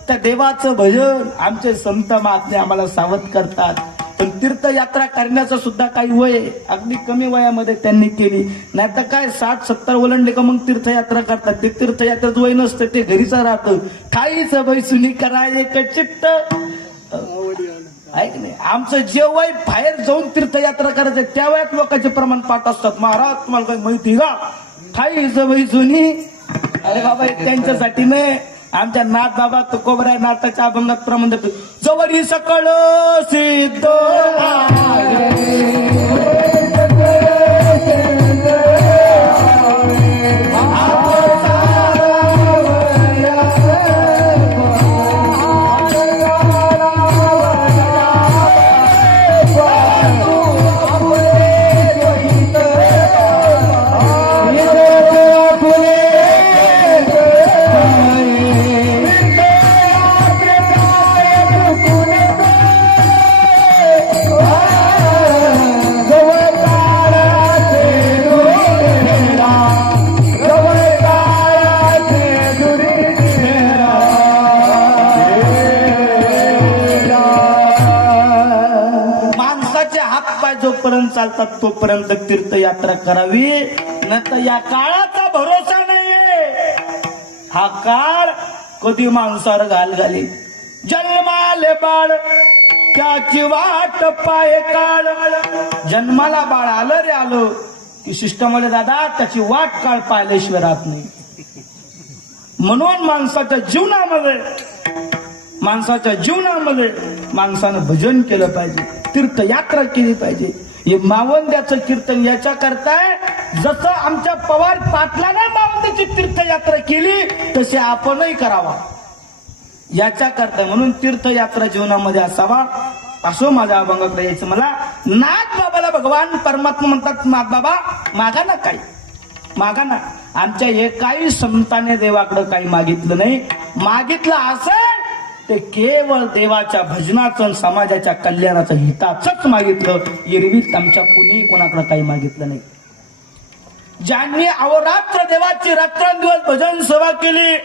त्या देवाचं भजन. आमचे संत महात्मे आम्हाला सावध करतात. पण तीर्थयात्रा करण्याचं सुद्धा काही वय, अगदी कमी वयामध्ये त्यांनी केली. नाही तर काय 60-70 ओलांडले का मग तीर्थयात्रा करतात. ते तीर्थयात्रेचं वय नसतं, ते घरीच राहतं. ठाईचं बैसुनी कराय एक चित्त. ऐक नाही, आमचं जे वय बाहेर जाऊन तीर्थयात्रा करायचं त्या वयात लोकांचे प्रमाण पाठ असतात. महाराज तुम्हाला काही माहिती का? ठाईचं बैसुनी. अरे बाबा, त्यांच्यासाठी नाही. आमच्या नाथ बाबा तुकोबरा नाथाच्या अभंगात प्रमाण देतो, जवरी सकळ सिद्ध जोपर्यंत चालतात तोपर्यंत तीर्थयात्रा करावी. नंतर या काळाचा भरोसा नाहीये. हा काळ कधी माणसावर घाल घाली. जन्माले बाळ त्याची वाट पाय काळ. जन्माला बाळ आलं रे आलं की सिस्टमवाले दादा त्याची वाट काळ पाहिल्याशिवाय राहत नाही. म्हणून माणसाच्या जीवनामध्ये माणसानं भजन केलं पाहिजे, तीर्थयात्रा केली पाहिजे. हे मावंद्याचं कीर्तन याच्या करताय, जसं आमच्या पवार पाटलाने मावंद्याची तीर्थयात्रा केली तसे आपणही करावा याच्या करताय. म्हणून तीर्थयात्रा जीवनामध्ये असावा. असो माझ्या अभंगाकडे यायचं मला. नाथ बाबाला भगवान परमात्मा म्हणतात, नाथ बाबा मागा ना काही, मागा ना. आमच्या एकाही संताने देवाकडे काही मागितलं नाही. मागितलं असं ते केवळ देवाच्या भजनाचं आणि समाजाच्या कल्याणाचं हिताचंच मागितलं. एरवीच आमच्या कुणी कोणाकडे काही मागितलं नाही. ज्यांनी अहोरात्र देवाची रात्रंदिवस भजन सेवा केली,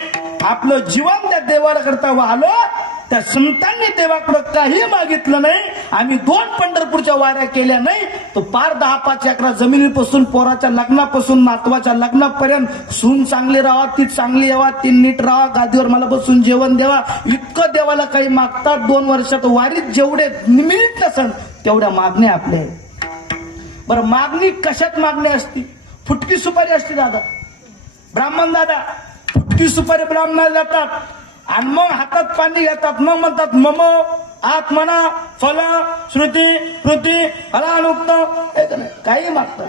आपलं जीवन त्या देवाला करता वाहलं, त्या संतांनी देवाकडे काही मागितलं नाही. आम्ही 2 पंढरपूरच्या वाऱ्या केल्या नाही, तो पार 10-5 एकरा जमिनीपासून पोराच्या लग्नापासून नातवाच्या लग्नापर्यंत सून चांगली राहा, ती चांगली यावा, ती नीट राहा, गादीवर मला बसून जेवण द्यावा, इतकं देवाला काही मागतात. 2 वर्षात वारीत जेवढे निमित्त नसन तेवढ्या मागण्या आपल्या आहेत. बरं, मागणी कशात मागणी असती? फुटकी सुपारी असते दादा, ब्राह्मण दादा, फुटकी सुपारी ब्राह्मणाला देतात आणि मग हातात पाणी घेतात. मग म्हणतात मम आत्मना फल श्रुती कृती फलानुक्त, काही मागतात.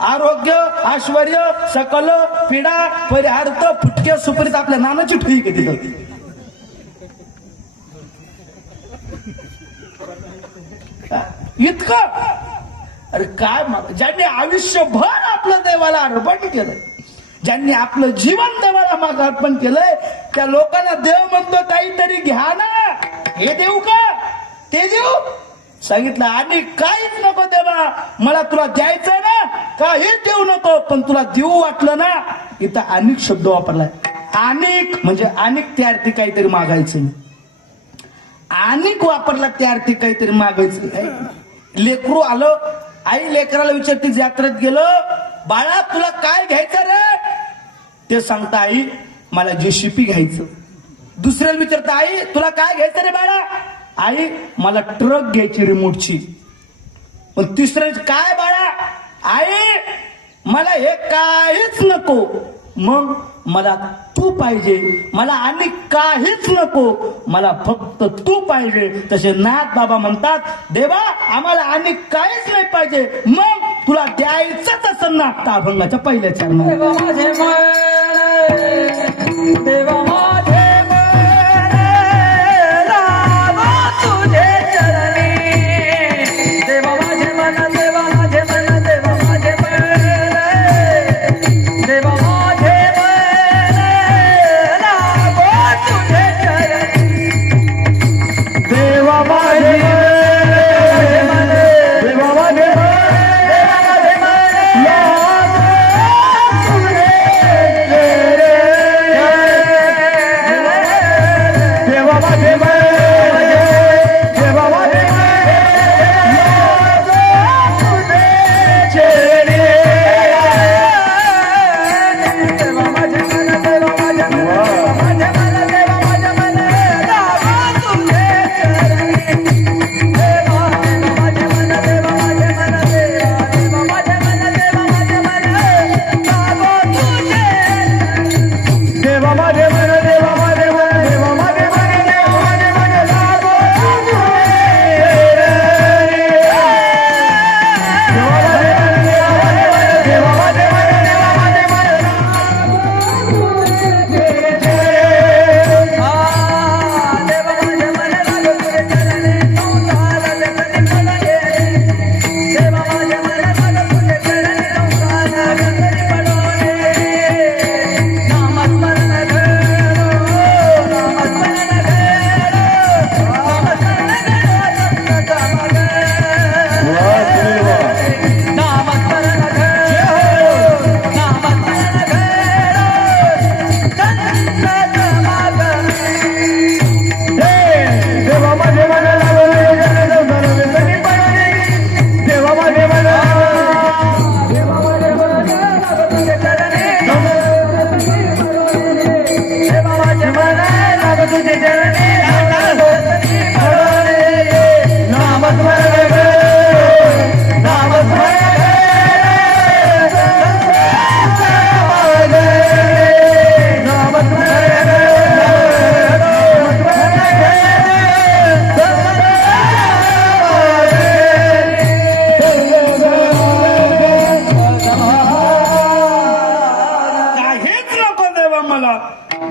आरोग्य ऐश्वर्य सकल पीडा परिहार्थ फुटक्या सुपारीत आपल्या नानाची ठुई किती होती. इतकं अरे काय माग. ज्यांनी आयुष्यभर आपलं देवाला अर्पण केलं, ज्यांनी आपलं जीवन देवाला माग अर्पण केलंय, त्या लोकांना देव म्हणतो काहीतरी घ्या ना. हे देऊ का ते देऊ? सांगितलं आणि काहीच नको देवा, मला तुला द्यायचं ना, काहीच देऊ नको, पण तुला देऊ वाटलं ना. इथं अनेक शब्द वापरलाय. अनेक म्हणजे अनेक त्या अर्थी काहीतरी मागायचं नाही. अनेक वापरला त्या अर्थी काहीतरी मागायचं. लेकरू आलं, आई लेकराला विचारते, यात्रेत गेलो, बाळा तुला काय घ्यायचं रे? ते सांगता, आई मला जेसीपी घ्यायचं. दुसऱ्याला विचारता, आई तुला काय घ्यायचं रे बाळा? आई मला ट्रक घ्यायची रिमोटची. पण तिसऱ्याच काय बाळा? आई मला हे काहीच नको, मग मला तू पाहिजे, मला आणि काहीच नको, मला फक्त तू पाहिजे. तसे नाथ बाबा म्हणतात, देवा आम्हाला आणि काहीच नाही पाहिजे, मग तुला द्यायचंच असं ना. अभंगाच्या पहिल्या चरणात देवा माझे मन, देवा माझे मन, रामा तुझे चरणी. देवा माझे मन, देवा माझे मन, देवा माझे मन, देवा माझे मन, रामा तुझे चरणी. देवा माझे मन, देवा माझे मन,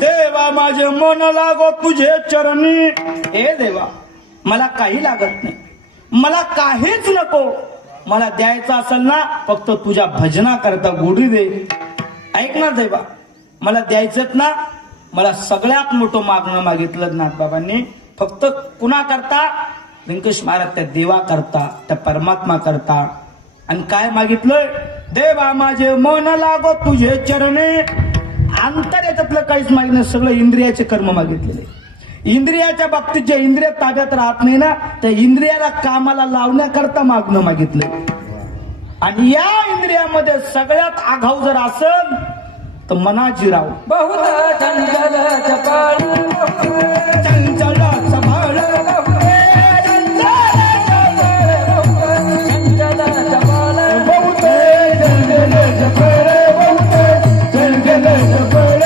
देवा माझे मन लागो तुझे चरणी. हे देवा मला काही लागत नाही, मला काहीच नको. मला द्यायचं असेल ना फक्त तुझ्या भजना करता गोडी दे. ऐक ना देवा, मला द्यायचं ना, मला सगळ्यात मोठं मागणं मागितलं नाथबाबांनी. फक्त कुणा करता? व्यंकटेश महाराज त्या देवा करता, त्या परमात्मा करता. आणि काय मागितलंय? देवा माझे मन लागो तुझे चरणे. अंतर याच्यातलं काहीच मागितलं, सगळं इंद्रियाचे कर्म मागितलेले. इंद्रियाच्या बाबतीत जे इंद्रिय ताब्यात राहत नाही ना, त्या इंद्रियाला कामाला लावण्याकरता मागणं मागितलंय. आणि या इंद्रियामध्ये सगळ्यात आघाव जर असेल तर मनाची राव. बहुत चंचल चपळ चंचल चपळ चंचल चपळ बहुत चंचल चपळ बहुत चंचल चपळ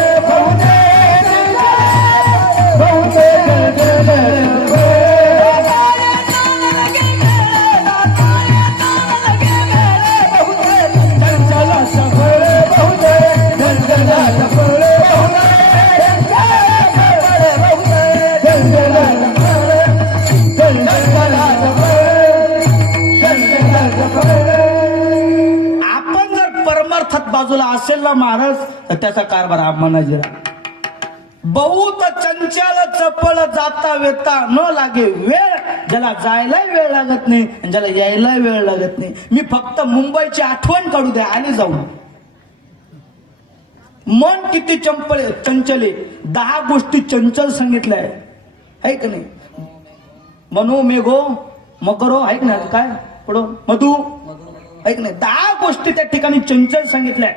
बहुत आपण जर परमार्थात बाजूला असेल ना महाराज, तर त्याचा कारभार आम्हाला बहुत चंचल चपळ जाता वेता न लागे वेळ. ज्याला जायला वेळ लागत नाही आणि ज्याला यायला वेळ लागत नाही. मी फक्त मुंबईची आठवण काढू द्या आणि जाऊन. मन किती चंचले, 10 गोष्टी चंचल सांगितल्या आहे का नाही? मनो मेघो मकरो ऐक ना, काय पुढं मधु ऐक नाही, 10 गोष्टी त्या ठिकाणी चंचल सांगितल्या.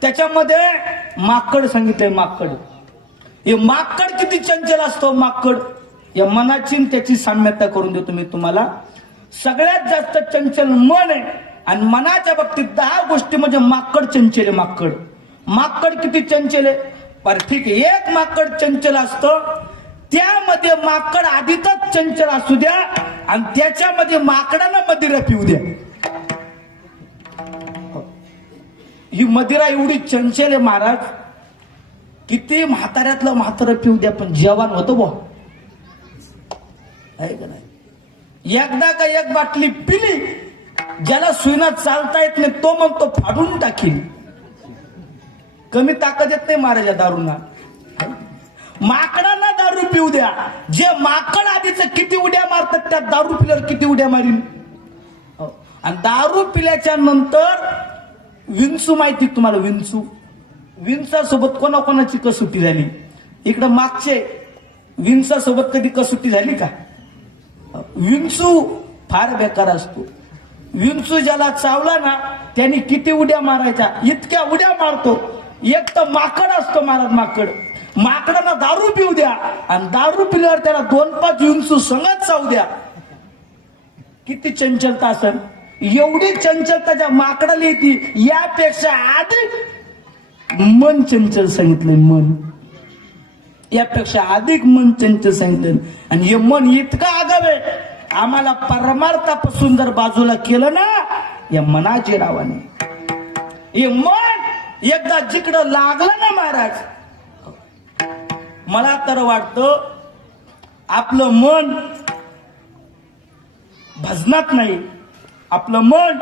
त्याच्यामध्ये माकड सांगितलंय. माकड, हे माकड किती चंचल असतो. माकड या मनाची त्याची साम्यता करून देतो मी तुम्हाला. सगळ्यात जास्त चंचल मन आहे आणि मनाच्या बाबतीत 10 गोष्टी म्हणजे माकड चंचल आहे. माकड किती चंचल आहे? पर ठीक आहे, एक माकड चंचल असतं, त्यामध्ये माकड आधीच चंचल असू द्या आणि त्याच्यामध्ये माकडांना मदिरा पिऊ द्या. ही मदिरा एवढी चंचल आहे महाराज, किती म्हाताऱ्यातलं म्हातारं पिऊ द्या पण जेवण होतं बुवा, आहे का नाही? एकदा का एक बाटली पिली, ज्याला सुईना चालता येत नाही तो मग तो फाडून टाकील. कमी ताकद येत नाही महाराजा दारूना. माकडांना दारू पिऊ द्या. जे माकड आधीच किती उड्या मारतात, त्या दारू पिल्यावर किती उड्या मारीन. आणि दारू पिल्याच्या नंतर विंचू माहिती तुम्हाला? विंचा सोबत कोणाकोणाची कसोटी झाली? इकडं मागचे विंचा सोबत कधी कसोटी झाली का? विंचू फार बेकार असतो. विंचू ज्याला चावला ना त्याने किती उड्या मारायच्या, इतक्या उड्या मारतो. एक तर माकड असतो महाराज, माकडांना दारू पिऊ द्या आणि दारू पिल्यावर त्याला 2-5 विंचू संगत चावू द्या. किती चंचलता असेल. एवढी चंचलता ज्या माकडाला येते, यापेक्षा अधिक मन चंचल सांगितलंय. मन यापेक्षा अधिक मन चंचल सांगितलं. आणि हे मन इतकं आगाव आहे, आम्हाला परमार्थापासून जर बाजूला केलं ना, या मनाचे रावाने, हे मन एकदा जिकडं लागलं ना महाराज, मला तर वाटतं आपलं मन भजनात नाही, आपलं मन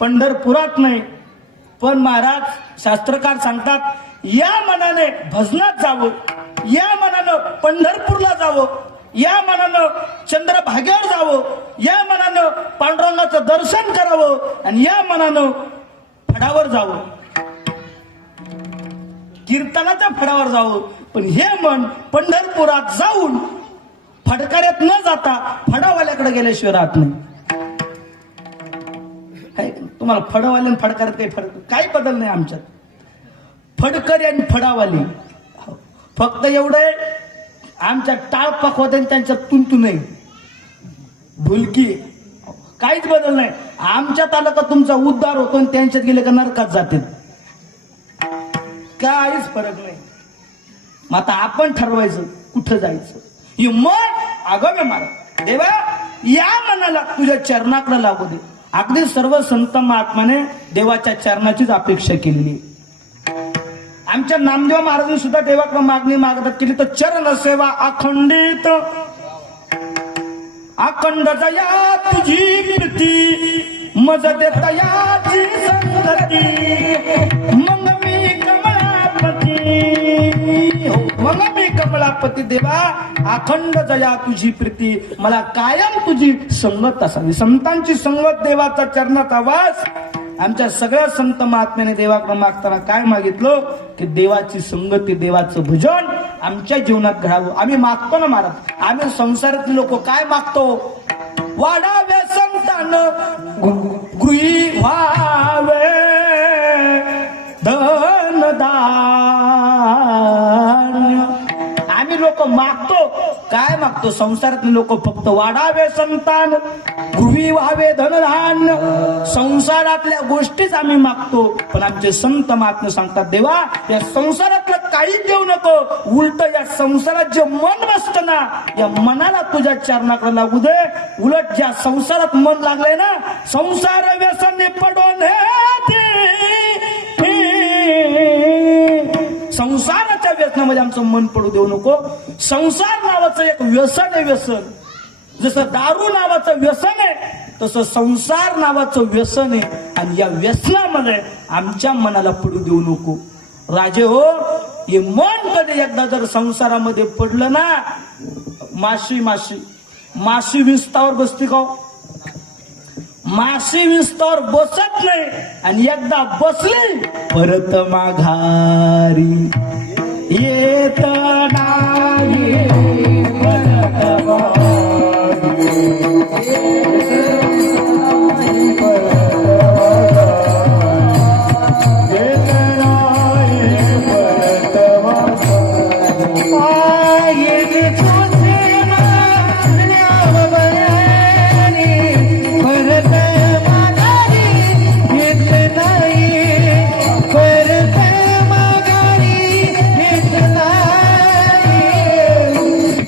पंढरपुरात नाही, पण महाराज शास्त्रकार सांगतात, या मनाने भजनात जावं, या मनानं पंढरपूरला जावं, या मनानं चंद्रभागेवर जावं, या मनानं पांडुरंगाचं दर्शन करावं आणि या मनानं फडावर जावं, कीर्तनाच्या फडावर जावं. पण हे मन पंढरपुरात जाऊन फडकाऱ्यात न जाता फडावाल्याकडे गेल्याशिवाय राहत नाही. तुम्हाला फडवाले आणि फडकाऱ्यात काही फरक, काही बदल नाही आमच्यात. फडकरी आणि फडावाली फक्त एवढं, आमच्या टाळपाक होते त्यांच्यात तुंतू नाही, भुलकी, काहीच बदल नाही. आमच्यात आलं का तुमचा उद्धार होतो आणि त्यांच्यात गेले का नरकात जाते, काहीच फरक नाही. मग आता आपण ठरवायचं कुठं जायचं. हे मन अगं मारा देवा, या मनाला तुझ्या चरणाकडे लागू दे. अगदी सर्व संत महात्माने देवाच्या चरणाचीच अपेक्षा केलेली. आमच्या नामदेव महाराजांनी सुद्धा देवाकडे मागणी मागतात केली, तर चरण सेवा अखंडित अखंड जया तुझी प्रीती मज देतयाची संगती मग मी कमळापती हो मग मी कमळापती देवा अखंड जया तुझी प्रीती मला कायम तुझी संगत असावी. संतांची संगत देवाचा चरणाचा वास. आमच्या सगळ्या संत महात्म्याने देवाकडे मागताना काय मागितलं की देवाची संगती देवाचं भजन आमच्या जीवनात घडावं. आम्ही मागतो ना महाराज. आम्ही संसारातले लोक काय मागतो वाढावे संतान गृही व्हावे धनधान्य. आम्ही लोक मागतो काय मागतो संसारातले लोक फक्त वाढावे संतान गृही व्हावे धनधान्य. संसारातल्या गोष्टीच आम्ही मागतो. पण आमचे संत महात्मे सांगतात देवा या संसारातलं काहीच देऊ नको. उलट या संसारात जे मन बसतं ना या मनाला तुझ्या चरणाकडे लागू दे. उलट ज्या संसारात मन लागलंय ना संसार व्यसने पडून संसाराच्या व्यसनामध्ये आमचं मन पडू देऊ नको. संसार नावाचं एक व्यसन आहे. व्यसन जसं दारू नावाचं व्यसन आहे तसं संसार नावाचं व्यसन आहे. आणि या व्यसनामध्ये आमच्या मनाला पडू देऊ नको. राजे हो हे मन कधी एकदा जर संसारामध्ये पडलं ना माशी विस्तावर बसते का माशी विस्तावर बसत नाही. आणि एकदा बसली परत माघारी येत नाही.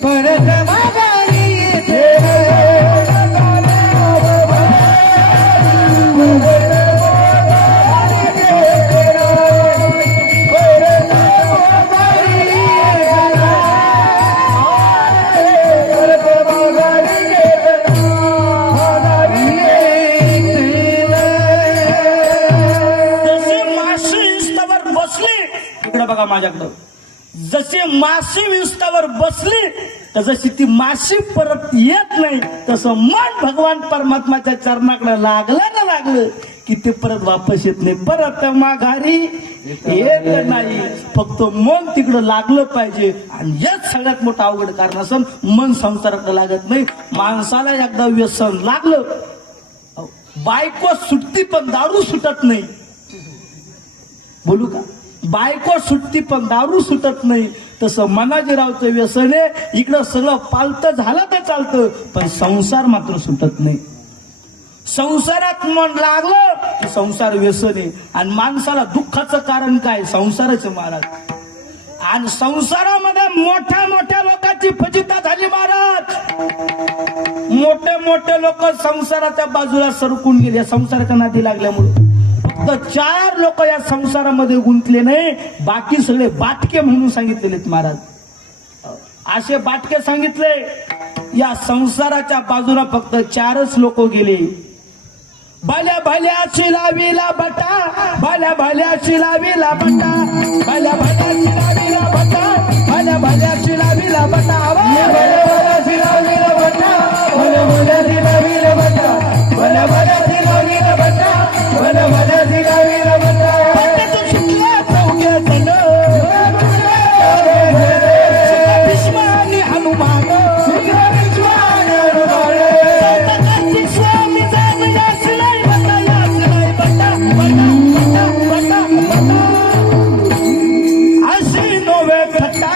परत माझ्याकडं जशी माशी विस्तावर बसली तर जशी ती माशी परत येत नाही तसं मन भगवान परमात्माच्या चरणाकडे लागलं की ते परत वापस येत नाही. परत माघारी येत नाही. फक्त मन तिकडं लागलं पाहिजे. आणि हेच सगळ्यात मोठं अवघड कारण असं मन संसाराकडे लागत नाही. माणसाला एकदा व्यसन लागलं बायको सुटती पण दारू सुटत नाही. बोलू का बायको सुटती पण दारू सुटत नाही. तसं मनाजीरावचं व्यसन आहे. इकडं सगळं पालतं झालं तर चालतं पण संसार मात्र सुटत नाही. संसारात मन लागलं की संसार व्यसन आहे. आणि माणसाला दुःखाचं कारण काय संसाराचं महाराज. आणि संसारामध्ये मोठ्या मोठ्या लोकांची फजिता झाली महाराज. मोठे लोक संसाराच्या बाजूला सरकून गेले संसाराच्या नादी लागल्यामुळे. फक्त 4 लोक या संसारामध्ये गुंतले नाही बाकी सगळे बाटके म्हणून सांगितलेले महाराज. असे बाटके सांगितले या संसाराच्या बाजूला फक्त 4च लोक गेले. भल्या भल्याची लावीला बटा भल्या भल्याची लावीला बटा भल्या भल्याची लावीला बटा भल्या भल्याची लावीला बटा भल्या भल्याची लावीला बटा भल्या भल्याची लावीला बटा भल्या भल्याची लावीला बटा भल्या भल्याची लावीला बटा सुटल्या चौघ्या जण भीष्मानी हनुमान स्वामी अशी नोवे थट्टा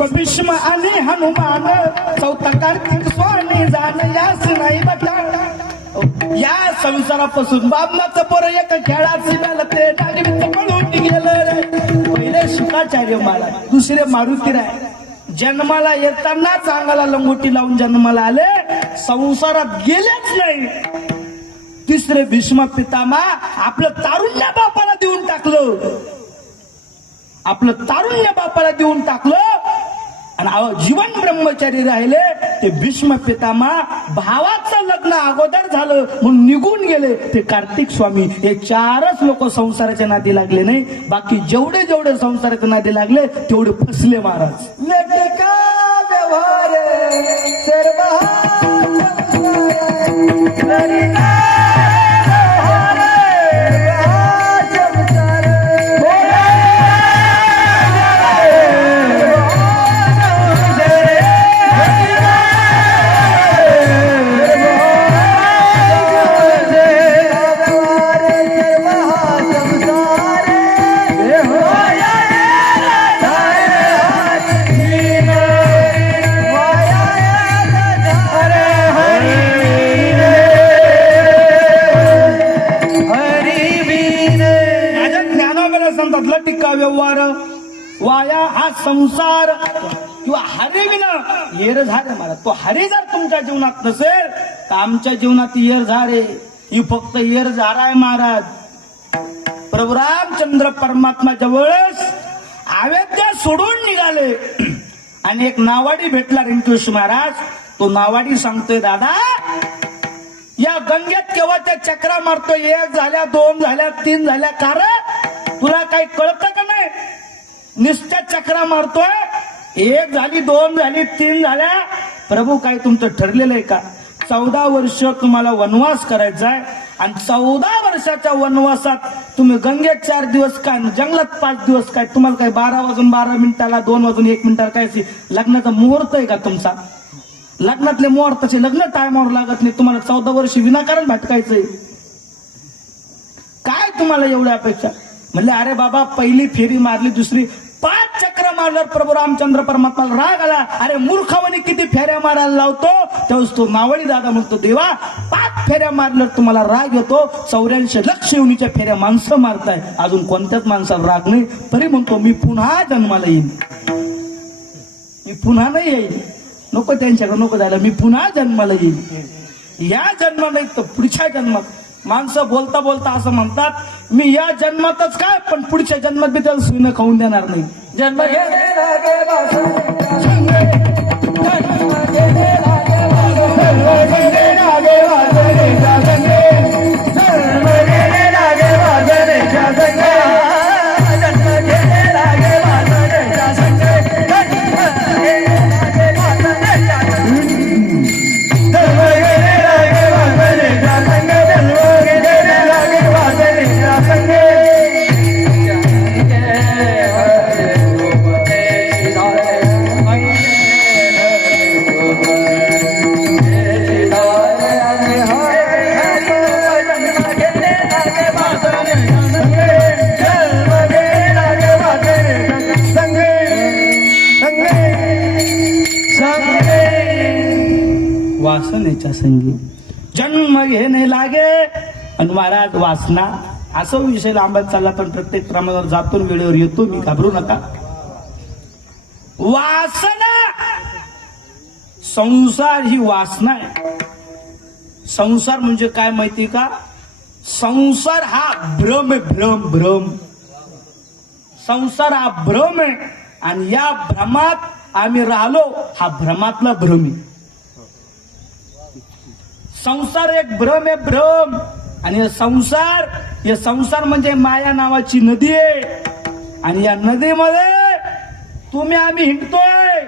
सुख भीष्म आणि हनुमान चौथा कार्तिक स्वामी जाण यास नाही बटाटा. या संसारापासून बाबनाचं पोरं एका खेळात सिमेल ते नागरिक पळून गेलं रे. पहिले शुकाचार्य महाराज, दुसरे मारुतीराय. जन्माला येताना चांगला लंगोटी लावून जन्माला आले, संसारात गेलेच नाही. तिसरे भीष्म पितामह आपलं तारुण्य बापाला देऊन टाकलं, आपलं तारुण्य बापाला देऊन टाकलं आणि जीवन ब्रह्मचारी राहिले. ते भीष्म पितामह भावाचं लग्न अगोदर झालं म्हणून निघून गेले. ते कार्तिक स्वामी हे चारच लोक संसाराच्या नादी लागले नाही. बाकी जेवढे जेवढे संसाराच्या नादी लागले तेवढे फसले महाराज. लटका व्यवहार सर्व व्यवहार वाया हा संसार किंवा हरी विना येर झारे महाराज. तो हरी जर तुमच्या जीवनात नसेल तर आमच्या जीवनात येर झारे. ही फक्त येर झारा आहे महाराज. प्रभू रामचंद्र परमात्मा जवळच अयोध्या सोडून निघाले आणि एक नावाडी भेटला रिंकेश महाराज. तो नावाडी सांगतोय, दादा या गंगेत केव्हा त्या चक्रा मारतोय, एक झाल्या, दोन झाल्या, तीन झाल्या, कारण तुला काही कळतं का नाही? निस्त्या चक्रा मारतोय, एक झाली, दोन झाली, तीन झाल्या. प्रभू काय तुमचं ठरलेलं आहे का? 14 वर्ष तुम्हाला वनवास करायचा आहे आणि 14 वर्षाच्या वनवासात तुम्ही गंगेत 4 दिवस काय, जंगलात 5 दिवस काय, तुम्हाला काय 12 वाजून 12 मिनिटाला, 2 वाजून 1 मिनिटाला काय लग्नाचा मुहूर्त आहे का तुमचा? लग्नातले मुहूर्ताचे लग्न टायमावर लागत नाही. तुम्हाला 14 वर्ष विनाकारण भटकायचंय काय? तुम्हाला एवढ्या अपेक्षा? म्हणले अरे बाबा पहिली फेरी मारली, दुसरी 5 चक्र मारल्यावर प्रभू रामचंद्र परमात्माला राग आला. अरे मूर्खावानी किती फेऱ्या मारायला लावतो? तेव्हाच तो नावडी दादा म्हणतो, देवा 5 फेऱ्या मारल्यावर तुम्हाला राग येतो, 84 लक्ष योनीच्या फेऱ्या माणसं मारताय, अजून कोणत्याच माणसाला राग नाही. तरी म्हणतो मी पुन्हा जन्माला येईन, मी पुन्हा नाही येईल. नको त्यांच्याकडे नको जायला, मी पुन्हा जन्माला येईल. या जन्मात नाही तर पुढच्या जन्मात. माणसं बोलता बोलता असं म्हणतात, मी या जन्मातच काय पण पुढच्या जन्मात बी त्याला सुईनं खाऊन देणार नाही. जन्म घेणे लागे वासने जन्म घेणे लागे वासने जन्म घेणे लागे वासनेच्या संगे जन्म घेणे लागे वासनेच्या संगे जन्म घेणे लागे वासनेच्या संगे जन्म घेणे लागे वासनेच्या संगे जन्म घेणे लागे वासनेच्या संगे वासनेच्या संगी जन्म घेणे लागे. आणि महाराज वासना असं विषय लांबत चालला, पण प्रत्येक क्रमावर जातो, वेळेवर येतो मी, घाबरू नका. वासना संसार ही वासना आहे. संसार म्हणजे काय माहिती का? संसार हा भ्रम आहे, भ्रम. संसार हा भ्रम आहे आणि या भ्रमात आम्ही राहिलो, हा भ्रमातला भ्रम आहे. संसार एक भ्रम आहे, भ्रम. आणि हे संसार म्हणजे माया नावाची नदी आहे आणि या नदीमध्ये तुम्ही आम्ही हिंडतोय.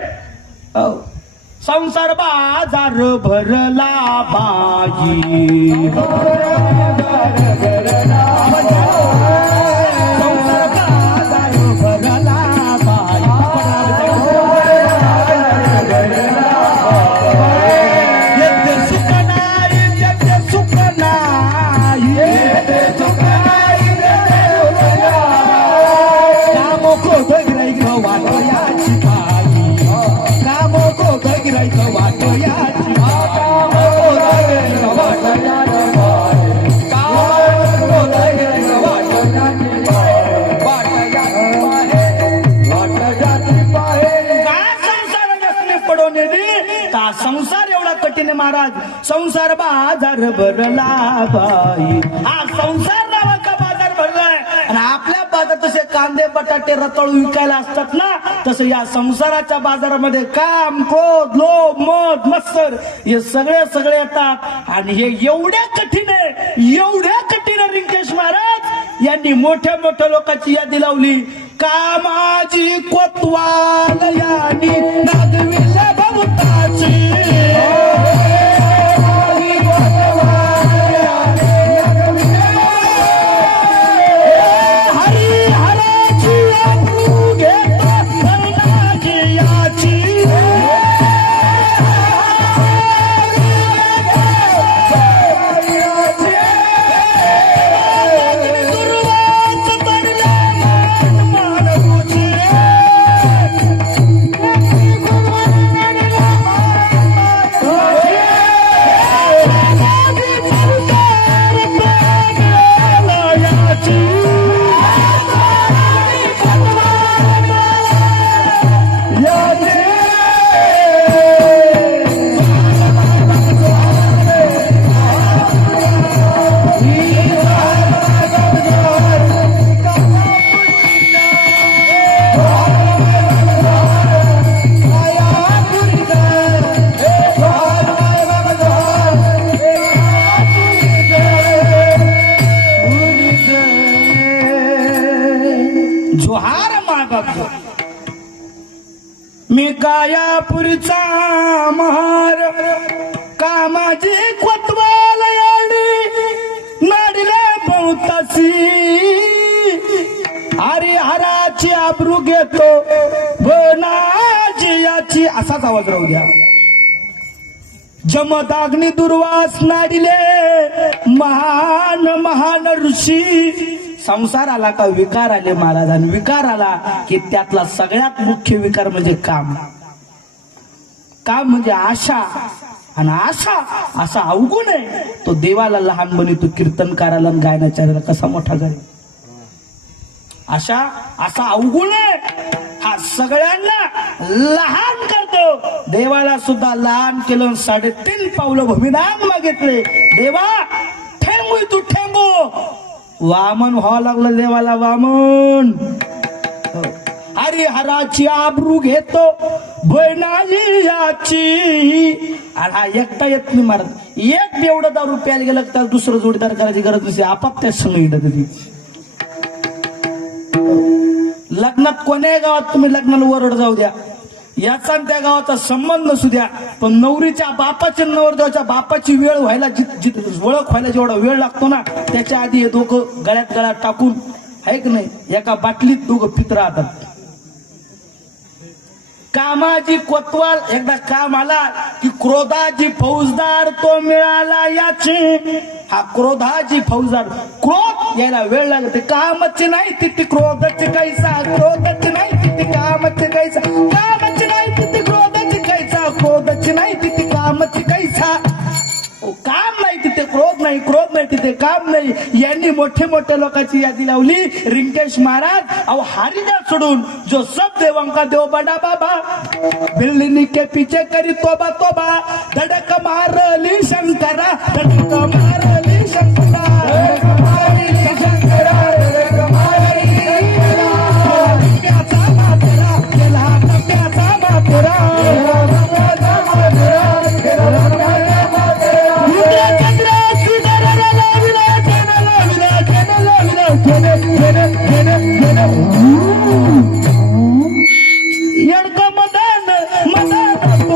संसार बाजार भरला बाई, संसार बाजार भरला बाई, येते सुख नाही, येते सुख नाही, येते सुख नाही, काम खोद ग्रह वाटयाची बाई. का संसार एवढा कठीण आहे महाराज. संसार बाजार भरला बाई, हा संसार नावाचा बाजार भरलाय. आणि आपल्या बाजारात तसे कांदे बटाटे रताळू विकायला असतात ना, तसं या संसाराच्या बाजारामध्ये काम, क्रोध, लोभ, मद, मत्सर हे सगळे येतात. आणि हे एवढ्या कठीण आहे, एवढ्या कठीण आहे. रिंकेश महाराज यांनी मोठ्या मोठ्या लोकांची यादी लावली. कामाजी कोतवाल यांनी नागविले बहुताची, जोहार मागाबो मी कायापुरचा महार. कामाजी कोतवाल यांनी नाडले बहुतासी, हरिहराची आबरू घेतो बनाजी याची. असाच आवाज राहू द्या. जमदाग्नी दुर्वास नाडिले महान महान ऋषी. संसार आला का विकार आले महाराज, आणि विकार आला की त्यातला सगळ्यात मुख्य विकार म्हणजे काम. काम म्हणजे आशा, आणि आशा असा अवगुण आहे तो देवाला लहान बनवतो, कीर्तनकाराला गायनाचार्याला कसा मोठा झाला. आशा असा अवगुण आहे, हा सगळ्यांना लहान करतो. देवाला सुद्धा लहान केलं. 3.5 पावलं भूमिदान मागितले. देवा ठेंगू तू ठेंगू. वामन व्हावं लागलं देवाला, वामन. हरिहराची आबरू घेतो बनाजी याची. आणि हा एकटा येत नाही महाराज. एक बेवढं दारू प्यायला गेलं तर दुसरं जोडीदार करायची गरज नसते, आपापल्याच संग ती. लग्नात कोण्या गावात तुम्ही लग्नाला वरड जाऊ द्या, याचा त्या गावाचा संबंध नसू द्या, पण नवरीच्या बापाची नवरदेवाच्या बापाची वेळ व्हायला ओळख व्हायला जेवढा वेळ लागतो ना, त्याच्या आधी हे दोघं गळ्यात गळ्यात टाकून आहे की नाही एका बाटलीत दोघं पित राहतात. कामाजी कोतवाल एकदा काम आला की क्रोधाजी फौजदार तो मिळाला याची. हा क्रोधाजी फौजदार. क्रोध यायला वेळ लागते. कामाची नाही तिथे क्रोधाची कैसा, क्रोधाची नाही तिथे कामाची कैसा, कामाची नाही तिथे क्रोधाची कैसा, क्रोधाची नाही तिथे कामाची कैसा. काम नाही तिथे क्रोध नाही, क्रोध नाही तिथे काम नाही. यांनी मोठे मोठे लोकांची यादी लावली. रिंकेश महाराज अहो हारिदा सोडून जो सब देवों का देव बड़ा बाबा, बिल्ली के पीछे करी तोबा तोबा, धडक मारली शंकरा, धडक मारली शंकरा, धडक मारली शंकरा, धडक मारली शंकरा. नव्याचा मातेरा गेला, नव्याचा मातेरा, नव्याचा मातेरा गेला.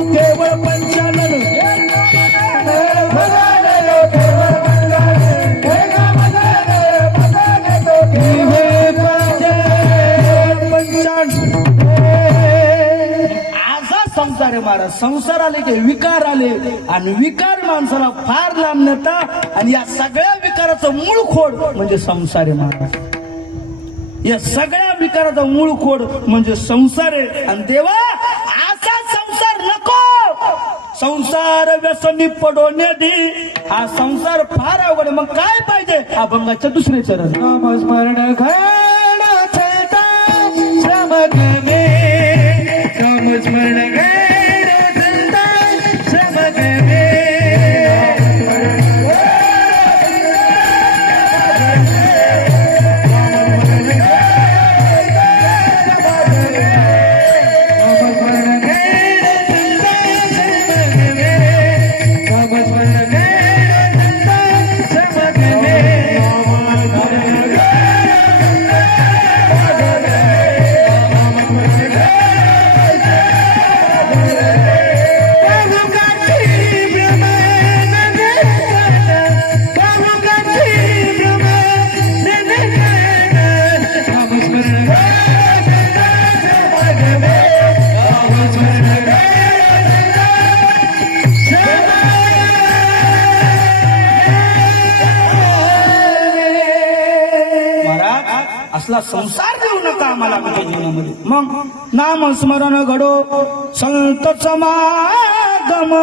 केवळ पंचानन असा संसार आहे महाराज. संसार आले की विकार आले, आणि विकार माणसाला फार लांब नेतात. आणि या सगळ्या विकाराचं मूळ खोड म्हणजे संसार आहे महाराज. या सगळ्या विकाराचा मूळ खोड म्हणजे संसार आहे. आणि देवा असा संसार नको. संसार व्यसनी पडवण्याची. हा संसार फार अवघड. मग काय पाहिजे? अभंगाच्या दुसरे चरण. नामस्मरण नामस्मरण असला संसार देऊ नका आम्हाला आमच्या जीवनामध्ये. मग नामस्मरण घडो संत समागम,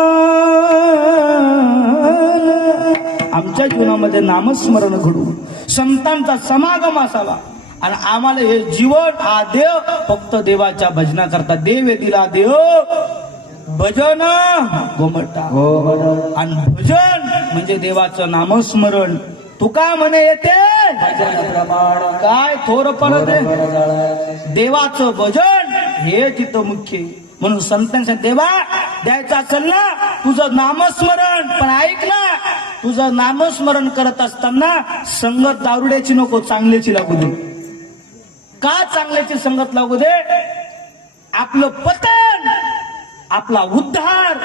आमच्या जीवनामध्ये नामस्मरण घडू, संतांचा समागम असावा. आणि आम्हाला हे जीवन हा देव फक्त देवाच्या भजना करता. देव दिला देव भजन गोमटा, आणि भजन म्हणजे देवाचं नामस्मरण. तुका म्हणे येते काय थोर परत देवाचं भजन हे तिथं मुख्य. म्हणून संतांच्या देवा द्यायचं असेल ना तुझं नामस्मरण, पण ऐक ना, तुझं नामस्मरण करत असताना संगत दारुड्याची नको, चांगल्याची लागू दे. का चांगल्याची संगत लागू दे? आपलं पतन, आपला उद्धार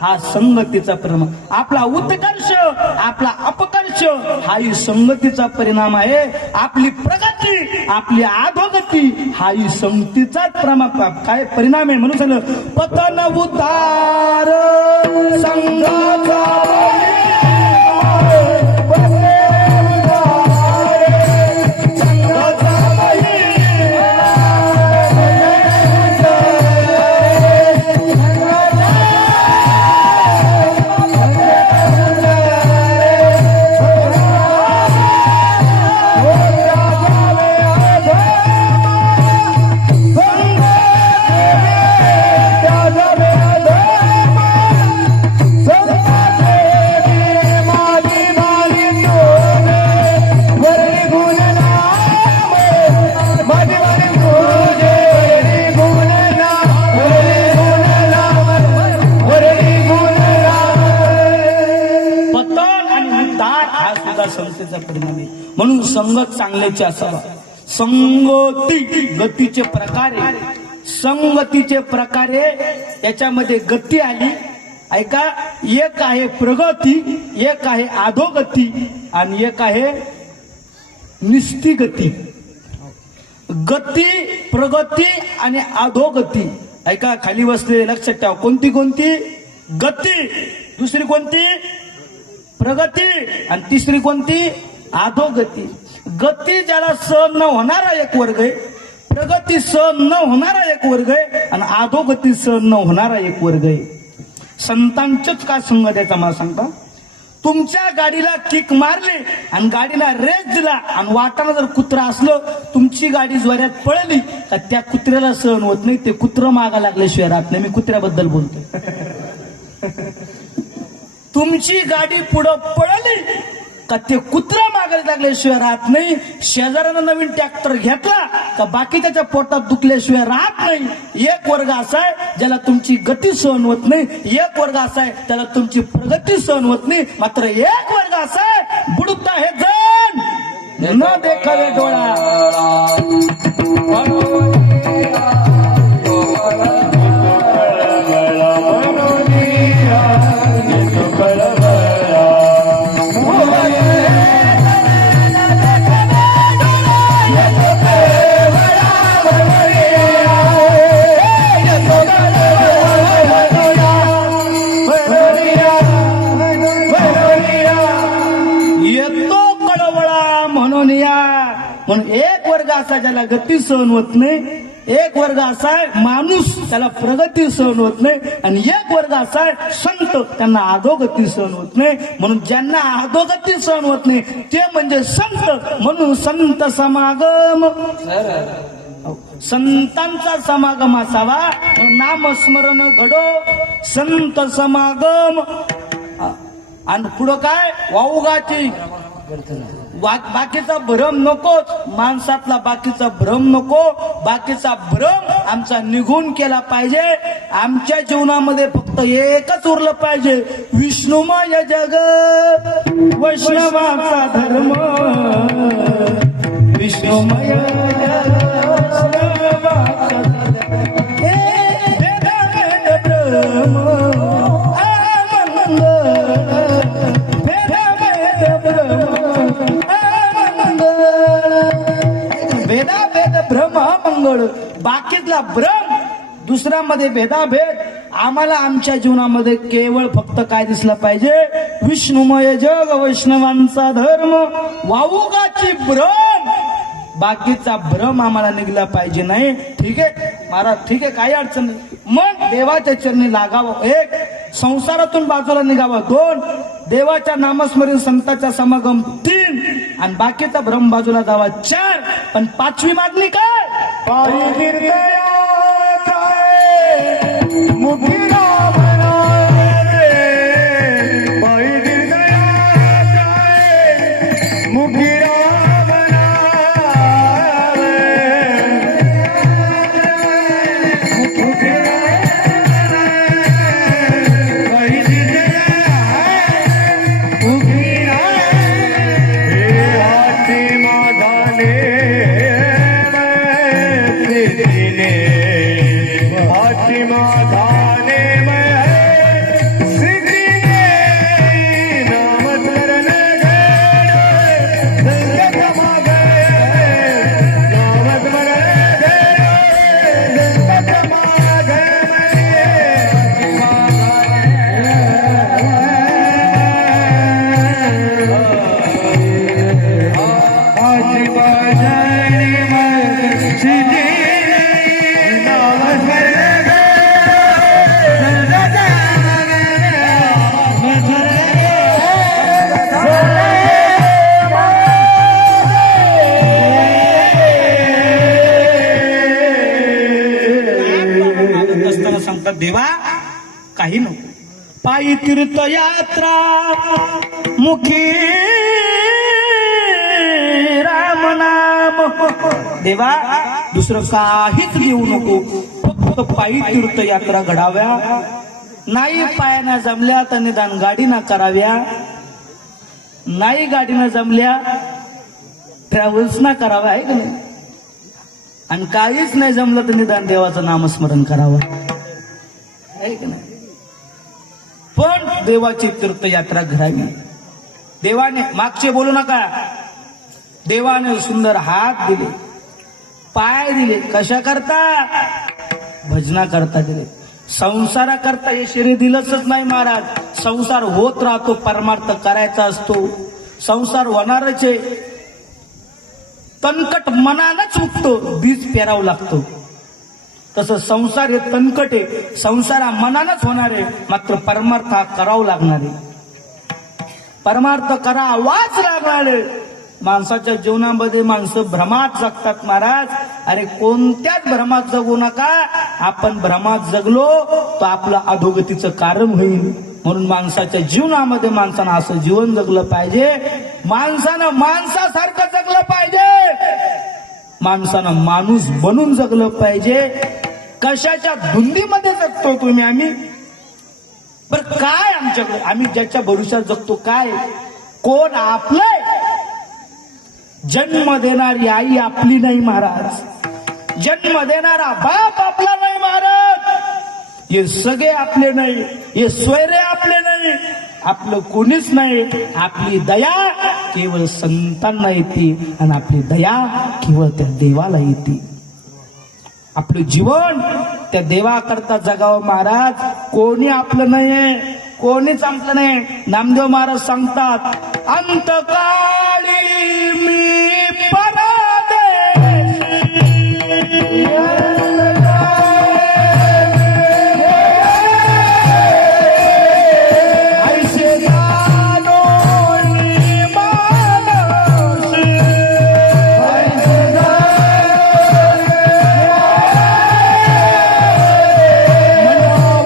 हा संगतीचा परिणाम, आपला उत्कर्ष, आपला अपकर्ष हाही संगतीचा परिणाम आहे. आपली प्रगती, आपली अधोगती हाही संगतीचाच काय परिणाम आहे. म्हणून सांगितलं पतन उद्धार संगाचा संगतीचा परिणाम आहे. म्हणून संगत चांगल्याची असावा. संगती गतीचे प्रकार आहे. संगतीचे प्रकारे याच्यामध्ये गती आली. ऐका, एक आहे प्रगती, एक आहे अधोगती, आणि एक आहे निस्ती गती. गती, प्रगती आणि अधोगती. ऐका, खाली बसले लक्षात ठेवा. कोणती कोणती? गती. दुसरी कोणती? प्रगती. आणि तिसरी कोणती? अधोगती. गती ज्याला सहन न होणारा एक वर्ग आहे, प्रगती सहन न होणारा एक वर्ग आहे, आणि अधोगती सहन न होणारा एक वर्ग आहे. संतांचंच का संग द्यायचा मला सांगता? तुमच्या गाडीला किक मारली आणि गाडीला रेस दिला आणि वाटाला जर कुत्रा असलं, तुमची गाडी जोरात पळली का त्या कुत्र्याला सहन होत नाही. ते कुत्रं मागा लागल्याशिवाय राहत नाही. मी कुत्र्याबद्दल बोलतो. तुमची गाडी पुढं पळली का ते कुत्रा मागायला लागल्याशिवाय राहत नाही. शेजाऱ्यानं नवीन ट्रॅक्टर घेतला का बाकी त्याच्या पोटात दुखल्याशिवाय राहत नाही. एक वर्ग असा आहे ज्याला तुमची गती सहन होत नाही. एक वर्ग असा आहे त्याला तुमची प्रगती सहन होत नाही. मात्र एक वर्ग असा आहे बुडता हे जण न देखावे डोळा. म्हणून एक वर्ग असा ज्याला गती सहन होत नाही. एक वर्ग असा आहे माणूस, त्याला प्रगती सहन होत नाही. आणि एक वर्ग असा आहे संत, त्यांना अधोगती सहन होत नाही. म्हणून ज्यांना अधोगती सहन होत नाही ते म्हणजे संत. म्हणून संत समागम, संतांचा समागम असावा. नामस्मरण घडो संत समागम. आणि पुढं काय? वाऊगाची बाकीचा भ्रम नकोच. माणसातला बाकीचा भ्रम नको. बाकीचा भ्रम आमचा निघून केला पाहिजे. आमच्या जीवनामध्ये फक्त एकच उरलं पाहिजे, विष्णुमय जग वैष्णवाचा धर्म. विष्णुमय जग वैष्णवाचा धर्म. बाकीतला भ्रम, दुसऱ्यामध्ये भेदाभेद. आम्हाला आमच्या जीवनामध्ये केवळ फक्त काय दिसलं पाहिजे? विष्णुमय जग वैष्णवांचा धर्म. वाऊगाची भ्रम बाकीचा भ्रम आम्हाला निघला पाहिजे नाही. ठीक आहे महाराज, ठीक आहे, काही अडचण नाही. मग देवाच्या चरणी लागावं, 1 संसारातून बाजूला निघावं, 2 देवाच्या नामस्मरण संतांच्या समागम, 3 आणि बाकीचा भ्रम बाजूला जावा, 4 पण 5वी मागणी काय? पायी निर्दया काय मुखीला म्हणावे, पायी निर्दया काय मुखीला सांगतात देवा काही नको, पायी तीर्थयात्रा मुखी राम नाम. देवा दुसरं काहीच देऊ नको, फक्त पायी तीर्थयात्रा घडाव्या. नाही पायाना जमल्या तर निदान गाडीना कराव्या, नाही गाडीनं जमल्या ट्रॅव्हल्स ना कराव्या, आहे का नाही? आणि काहीच नाही जमलं तर निदान देवाचं नामस्मरण करावं, आहे का नाही? पण देवाची तीर्थयात्रा घडावी. देवाने, मागचे बोलू नका, देवाने सुंदर हात दिले, पाय दिले, कशा करता? भजना करता दिले. संसारा करता हे शरीर दिलंच नाही महाराज. संसार होत राहतो, परमार्थ करायचा असतो, संसार होणारच आहे. तणकट मनानच उगतो, बीज पेरावं लागतो. तसं संसार हे तणकट आहे, संसारा मनानच होणार आहे, मात्र परमार्थ हा करावं लागणार आहे. परमार्थ करावाच लागणार आहे. माणसाच्या जीवनामध्ये माणसं भ्रमात जगतात महाराज. अरे कोणत्याच भ्रमात जगू नका. आपण भ्रमात जगलो तर आपलं अधोगतीचं कारण होईल. म्हणून माणसाच्या जीवनामध्ये माणसानं असं जीवन जगलं पाहिजे, माणसानं माणसासारखं जगलं पाहिजे, माणसानं माणूस बनून जगलं पाहिजे. कशाच्या धुंदीमध्ये जगतो तुम्ही? आम्ही बरं काय आमच्याकडे, आम्ही ज्याच्या भरोशात जगतो काय? कोण आपलंय? जन्म देणारी आई आपली नाही महाराज, जन्म देणारा बाप आपला नाही महाराज. हे सगळे आपले नाही, हे स्वैरे आपले नाही, आपलं कोणीच नाही. आपली दया केवळ संतांना येते आणि आपली दया केवळ त्या देवाला येते. आपलं जीवन त्या देवाकरता जगावं महाराज. कोणी आपलं नाहीये, कोणीच आपलं नाही. नामदेव महाराज सांगतात, अंतकाळी मी परदेशी, ऐसे जाणोनी मानसी,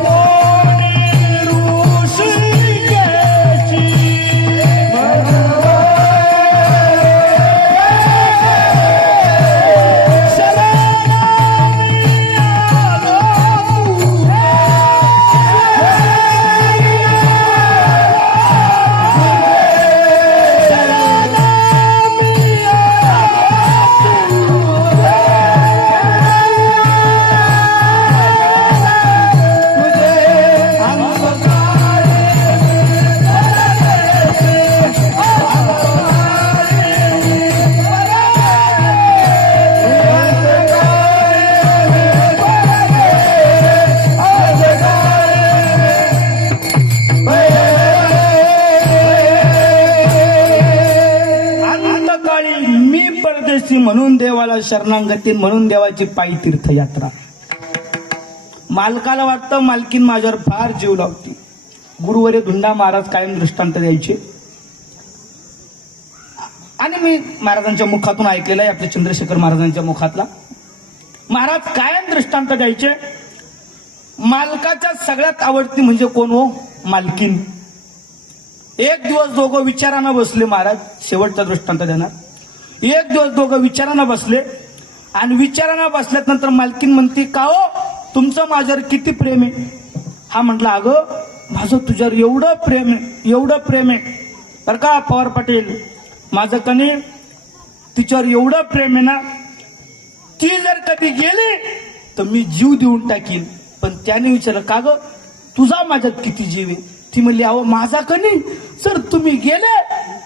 मनोनी ऋषिकेशी, म्हणून देवाला शरणागती, म्हणून देवाची पायी तीर्थयात्रा. मालकाला वाटतं मालकीन माझ्यावर फार जीव लावती. गुरुवर्य धुंडा महाराज कायम दृष्टांत द्यायचे आणि मी महाराजांच्या मुखातून ऐकलेलं आहे, आपल्या चंद्रशेखर महाराजांच्या मुखातला. महाराज कायम दृष्टांत द्यायचे. मालकाच्या सगळ्यात आवडती म्हणजे कोण हो? मालकीन. एक दिवस दोघं विचारानं बसले महाराज, शेवटचा दृष्टांत देणार. एक दिवस दोघं विचारानं बसले आणि विचारानं बसल्यानंतर मालकीन म्हणते, का हो तुमचं माझ्यावर किती प्रेम आहे? हा म्हटला, अगं माझं तुझ्यावर एवढं प्रेम आहे, एवढं प्रेम आहे बरं का पवार पाटील, माझं कणी तिच्यावर एवढं प्रेम आहे ना, ती जर कधी गेली तर मी जीव देऊन टाकीन. पण त्याने विचारलं, का ग तुझा माझ्यात किती जीव आहे? ती म्हणली, अहो माझा कणी सर तुम्ही गेले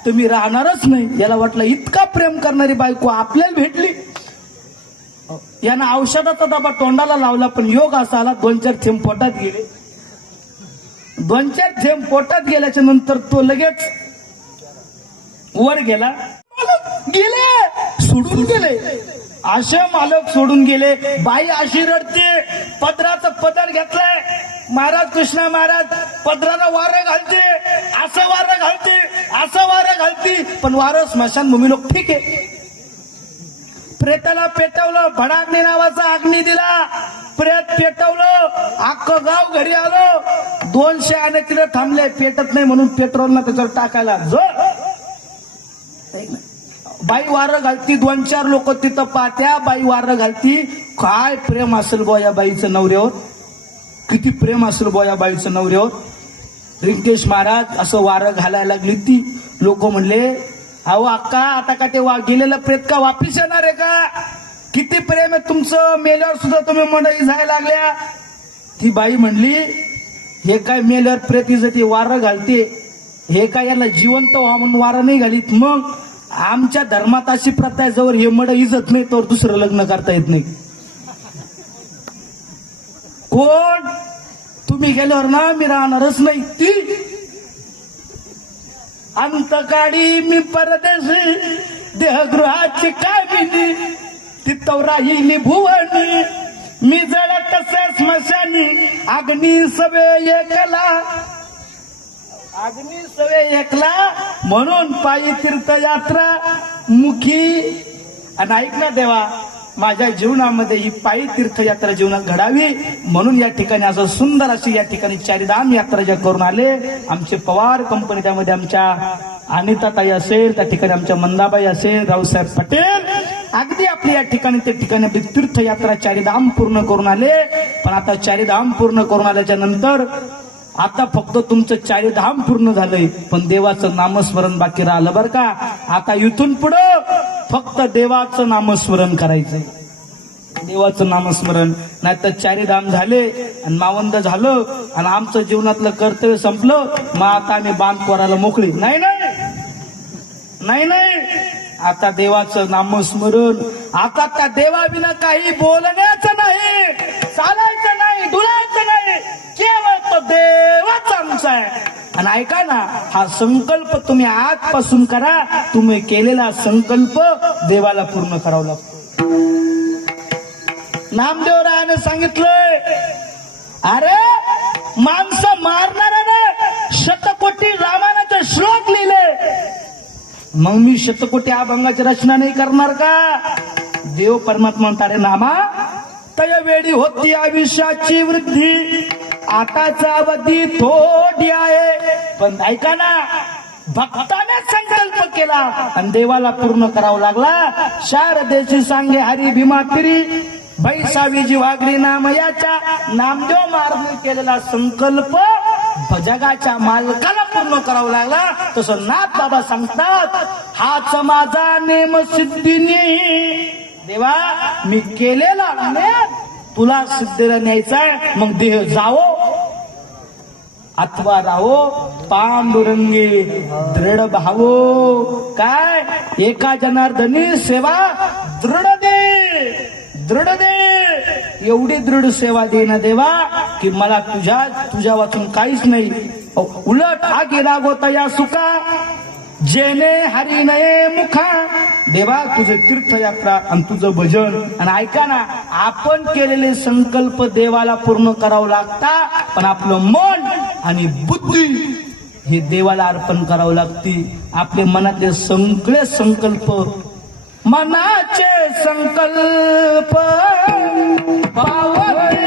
तर मी राहणारच नाही. याला वाटलं इतका प्रेम करणारी बायको आपल्याला भेटली. यानं औषधाचा डबा तोंडाला लावला, पण योग असा आला 2-4 थेंब पोटात गेले. 2-4 थेंब पोटात गेल्याच्या नंतर तो लगेच वर गेला. गेले सोडून गेले, असे मालक सोडून गेले. बाई अशी रडते, पदराचं पदर घेतलंय. महाराज कृष्णा महाराज पदरानं वारं घालते, असं वारं घालते, असं वारं घालते, पण वारं स्मशानभूमी लोक ठीक आहे. प्रेताला पेटवलं, भडाग्नी नावाचा अग्नी दिला, प्रेत पेटवलं, अख्खं गाव घरी आलं. 200 आणे तिला थांबले, पेटत नाही म्हणून पेट्रोल ना त्याच्यावर टाकायला. जो बाई वारं घालती, 2-4 लोक तिथं पाहत्या, बाई वारं घालती. काय प्रेम असेल बुवा या बाईचं नवऱ्यावर, किती प्रेम असेल बुवा या बाईचं नवऱ्यावर. रिंकेश महाराज असं वारं घालायला लागली ती. लोक म्हणले, अहो अक्का आता का ते गेलेलं प्रेत का वापिस येणार आहे का? किती प्रेम आहे तुमचं, मेल्यावर सुद्धा तुम्ही मंडळी जायला लागल्या. ती बाई म्हणली, हे काय मेल्यावर प्रेत इजती वारं घालते, हे काय याला जिवंत व्हा म्हणून वारं नाही घालीत. मग आमच्या धर्मात अशी प्रथा आहे, जवळ हे मड इजत नाही तर दुसरं लग्न करता येत नाही. कोण? तुम्ही गेल्यावर ना मी राहणारच नाही. ती अंतकाळी मी परदेशी, देहगृहाची कामिनी, तिथं राहिली भुवनी, मी जरा तसे स्मशानी, अग्नी सवे एकला, अग्नी सवे एकला, म्हणून पायी तीर्थयात्रा मुखी. आणि ऐक ना देवा, माझ्या जीवनामध्ये ही पायी तीर्थयात्रा जीवनात घडावी म्हणून या ठिकाणी असं सुंदर अशी या ठिकाणी चारिधाम यात्रा ज्या करून आले आमचे पवार कंपनी. त्यामध्ये आमच्या अनिताताई असेल, त्या ठिकाणी आमच्या मंदाबाई असेल, रावसाहेब पटेल, अगदी आपली या ठिकाणी त्या ठिकाणी आपली तीर्थयात्रा चारिधाम पूर्ण करून आले. पण आता चारिधाम पूर्ण करून आल्याच्या नंतर आता फक्त तुमचं चारिधाम पूर्ण झालंय, पण देवाचं नामस्मरण बाकी राहिलं बरं का. आता इथून पुढं फक्त देवाचं नामस्मरण करायचंय, देवाचं नामस्मरण. नाही तर चारिधाम झाले आणि मावंद झालं आणि आमचं जीवनातलं कर्तव्य संपलं, मग आता आम्ही बांध कोरायला मोकळी नाही. नाही नाही, आता देवाचं नामस्मरण. आता त्या देवाविना काही बोलण्याचं नाही, चालायचं नाही, डुलायचं नाही, केवळ तो देवाच आमचा आहे. आणि ऐका ना, हा संकल्प तुम्ही आजपासून करा. तुम्ही केलेला संकल्प देवाला पूर्ण करावा लागतो. नामदेवरायाने सांगितलंय, अरे माणसं मारणाऱ्याने शतकोटी रामायणाचे श्लोक लिहिले, मग मी शतकोटी अभंगाची रचना नाही करणार का? देव परमात्मा म्हणतात, अरे नामा तय वेळी होती आयुष्याची वृद्धी, आताचा अवधी थोडी आहे. पण ऐका ना, भक्ताने संकल्प केला आणि देवाला पूर्ण करावा लागला. शारदेची सांगे हरी भीमा फिरी, बैसावी जीवागरी नामयाच्या. नामदेव महाराजांनी केलेला संकल्प जगाच्या मालकाला पूर्ण करावा लागला. तसं नाथ बाबा सांगतात, हाच माझा नेम सिद्धीने, देवा मी केलेला नेम तुला सिद्धीला न्यायचाय. मग देह जावो अथवा राहो, पांडुरंगी दृढ भावो. काय एका जनार्दनी सेवा दृढ दे, दृढ दे, एवढी दृढ सेवा दे ना देवा की मला तुझ्या वाचून काहीच नाही. उलट हा गेला गोता या सुका, जेने हरी नये मुखा. देवा तुझे तीर्थयात्रा आणि तुझं भजन. आणि ऐका ना, आपण केलेले संकल्प देवाला पूर्ण करावं लागता, पण आपलं मन आणि बुद्धी हे देवाला अर्पण करावं लागते. आपले मनातले सगळे संकल्प, मनाचे संकल्प पावते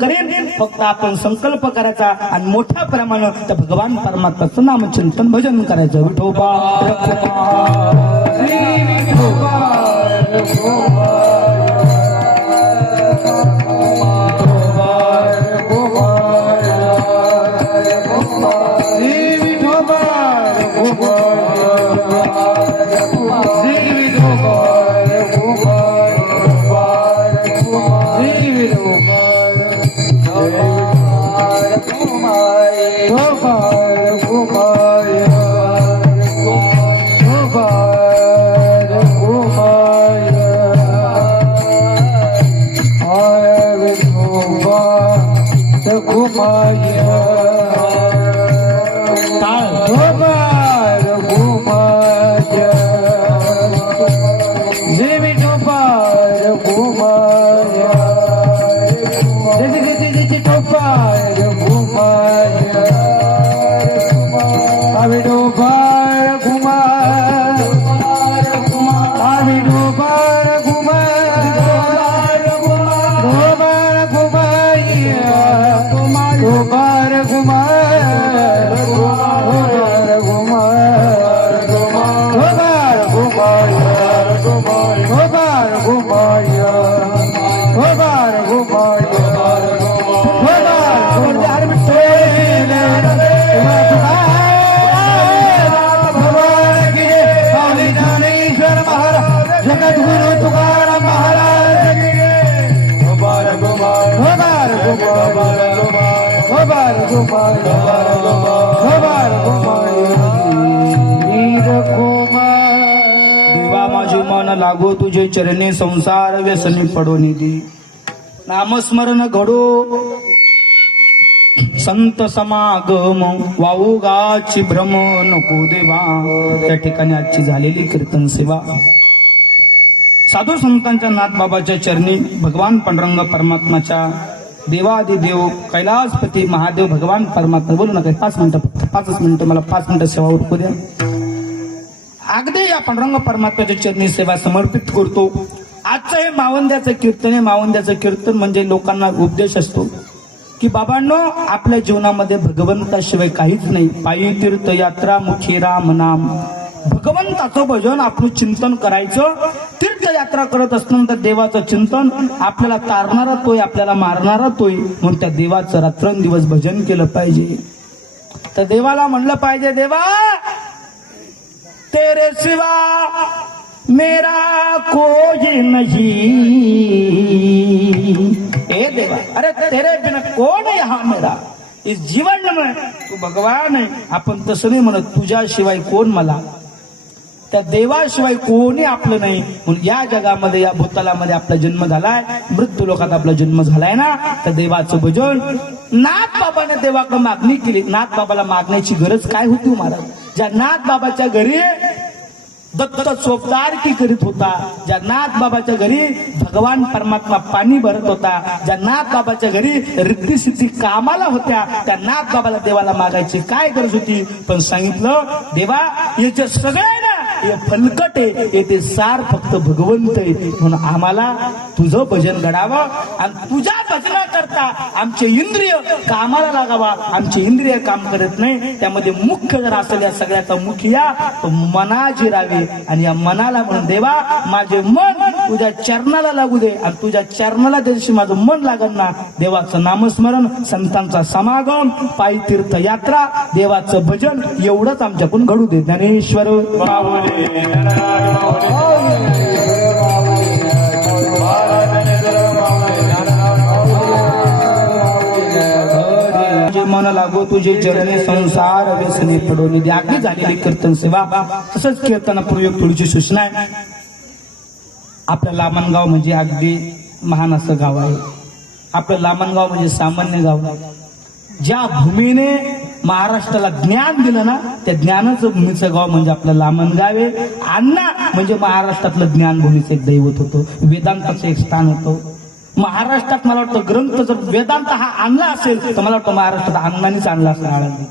करेन. फक्त आपण संकल्प करायचा आणि मोठ्या प्रमाणात त्या भगवान परमात्म्याचं नामचिंतन भजन करायचं. विठोबा देवा माझे मन लागो तुझे चरणी, संसार व्यसनी पडो निधी. नामस्मरण घडो संत समागम, वाऊगाची भ्रम नको देवा. त्या ठिकाणी आजची झालेली कीर्तन सेवा साधू संतांच्या नाथबाबाच्या चरणी, भगवान पांडुरंग परमात्माच्या, देवादिदेव कैलासपती महादेव भगवान परमात्मा. बोलू नका 5 मिनिटं, फक्त 5 मिनिटं, मला 5 मिनिटं सेवा उरकू द्या. अगदी या पांडुरंग परमात्म्याच्या चरणी सेवा समर्पित करतो. आजचं हे मावंद्याचं कीर्तन आहे. मावंद्याचं कीर्तन म्हणजे लोकांना उपदेश असतो की बाबांनो, आपल्या जीवनामध्ये भगवंताशिवाय काहीच नाही. पायी तीर्थयात्रा, मुखी राम नाम. भगवंताचं भजन आपण चिंतन करायचं. तीर्थयात्रा करत असताना देवाचं चिंतन, आपल्याला तारणारा तोय, आपल्याला मारणारा तोय, म्हणून त्या देवाचं रात्रंदिवस भजन केलं पाहिजे. तर देवाला म्हणलं पाहिजे, देवा तेरे सिवा मेरा कोई नहीं. ए देवा, अरे तेरे बिना कौन है यहाँ मेरा इस जीवन में, तू भगवान है. आपण तसं नाही म्हणत, तुझ्याशिवाय कोण मला, त्या देवाशिवाय कोणी आपलं नाही. म्हणून या जगामध्ये, या भूतलामध्ये आपला जन्म झालाय, मृत्यू लोकात आपला जन्म झालाय ना, तर देवाचं भजन. नाथ बाबाने देवाकडे मागणी केली. नाथ बाबाला मागण्याची गरज काय होती महाराज? ज्या नाथ बाबाच्या घरी दत्त चोपदारकी करीत होता, ज्या नाथ बाबाच्या घरी भगवान परमात्मा पाणी भरत होता, ज्या नाथ बाबाच्या घरी रिद्धी कामाला होत्या, त्या नाथ बाबाला देवाला मागायची काय गरज होती? पण सांगितलं, देवा याचे सगळे ना हे फलकट आहे, येथे सार फक्त भगवंत आहे. म्हणून आम्हाला तुझं भजन घडावं आणि तुझ्या भजनाकरता आमचे इंद्रिय कामाला लागावा. आमचे इंद्रिय काम करत नाही, त्यामध्ये मुख्य जर असेल या सगळ्याचा मुखिया तो मनाजी राहावे. आणि या मनाला म्हणून देवा माझे मन तुझ्या चरणाला लागू दे, आणि तुझ्या चरणाला त्या दिवशी माझं मन लागत ना, देवाचं नामस्मरण, संतांचा समागम, पायी तीर्थ यात्रा, देवाचं भजन एवढंच आमच्याकडून घडू दे. ज्ञानेश्वर मन लागो तुझे चरणे संसार व्यसने पडवणे दे. अगदी झालेली कीर्तन सेवा. तसंच कीर्तनापूर्वी एक थोडीशी सूचना आहे. आपलं लामणगाव म्हणजे अगदी महान असं गाव आहे. आपलं लामणगाव म्हणजे सामान्य गाव नाही. ज्या भूमीने महाराष्ट्राला ज्ञान दिलं ना, त्या ज्ञानाचं भूमीचं गाव म्हणजे आपलं लामणगाव आहे. अण्णा म्हणजे महाराष्ट्रातलं ज्ञानभूमीचं एक दैवत होतं, वेदांताचं एक स्थान होतं. महाराष्ट्रात मला वाटतं ग्रंथ जर वेदांत हा आणला असेल तर मला वाटतं महाराष्ट्रात अण्णांनीच आणला असं आळंदी.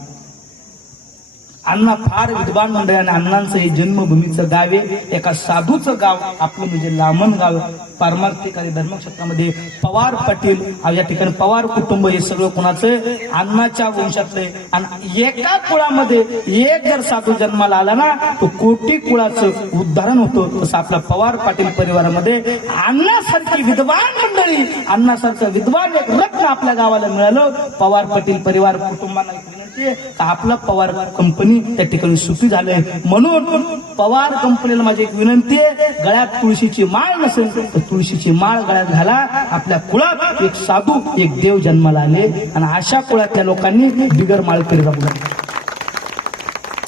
अण्णा फार विद्वान मंडळी आणि अण्णांचं हे जन्मभूमीचं गाव आहे. एका साधूचं गाव आपलं म्हणजे लामण गाव. पारमार्थिक आणि धर्मक्षेत्रामध्ये पवार पाटील या ठिकाणी पवार कुटुंब हे सगळं कोणाचं अण्णाच्या वंशातलं आहे. आणि एका कुळामध्ये एक जर साधू जन्माला आला ना तो कोटी कुळाचं उद्धारण होतं. तसं आपल्या पवार पाटील परिवारामध्ये अण्णासारखी विद्वान मंडळी, अण्णासारखं विद्वान एक रत्न आपल्या गावाला मिळालं. पवार पाटील परिवार कुटुंबांना आपला पवार कंपनी त्या ठिकाणी सुखी झालंय. म्हणून पवार कंपनीला माझी एक विनंती आहे, गळ्यात तुळशीची माळ नसेल तर तुळशीची माळ गळ्यात घाला. आपल्या कुळात एक साधू एक देव जन्माला आले आणि अशा कुळातल्या लोकांनी बिगर माळकरी राहू लागले.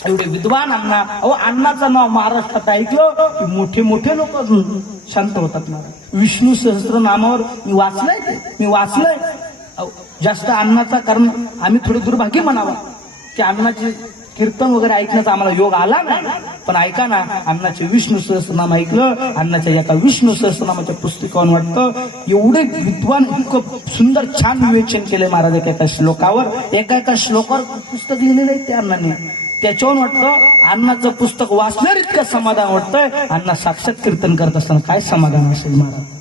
एवढे विद्वान अण्णा. अहो अण्णाचं नाव महाराष्ट्रात ऐकलं की मोठे मोठे लोक शांत होतात. विष्णू सहस्त्र नामावर मी वाचलंय जास्त अण्णाचा, कारण आम्ही थोडे दुर्भाग्य म्हणावं की अण्णाचे कीर्तन वगैरे ऐकण्याचा आम्हाला योग आला नाही. पण ऐका ना, अण्णाचे विष्णू सहस्त्रनाम ऐकलं. अण्णाच्या एका विष्णू सहस्त्रनामाच्या पुस्तकावर वाटतं एवढे विद्वान, इतकं सुंदर छान विवेचन केले महाराज एका श्लोकावर. एका श्लोकावर पुस्तक लिहिलेलं आहे त्या अण्णाने. त्याच्यावर वाटतं अण्णाचं पुस्तक वाचल्यावर इतकं समाधान वाटतंय. अण्णा साक्षात कीर्तन करत असताना काय समाधान असेल महाराज.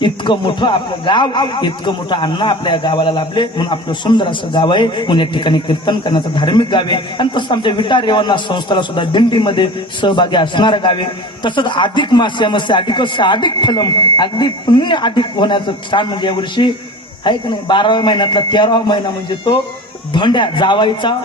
इतकं मोठं आपलं गाव, इतकं मोठं अण्णा आपल्या गावाला लाभले. म्हणून आपलं सुंदर असं गाव आहे. म्हणून या ठिकाणी कीर्तन करण्याचं धार्मिक गाव आहे. आणि तसं आमच्या विटा रेवणा संस्थाला सुद्धा दिंडीमध्ये सहभागी असणारं गाव आहे. तसंच अधिक मास्यामध्ये अधिक फलम, अगदी पुण्य अधिक होण्याचं स्थान म्हणजे यावर्षी आहे की नाही. 12व्या महिन्यातला 13वा महिना म्हणजे तो धोंड्या जावायचा.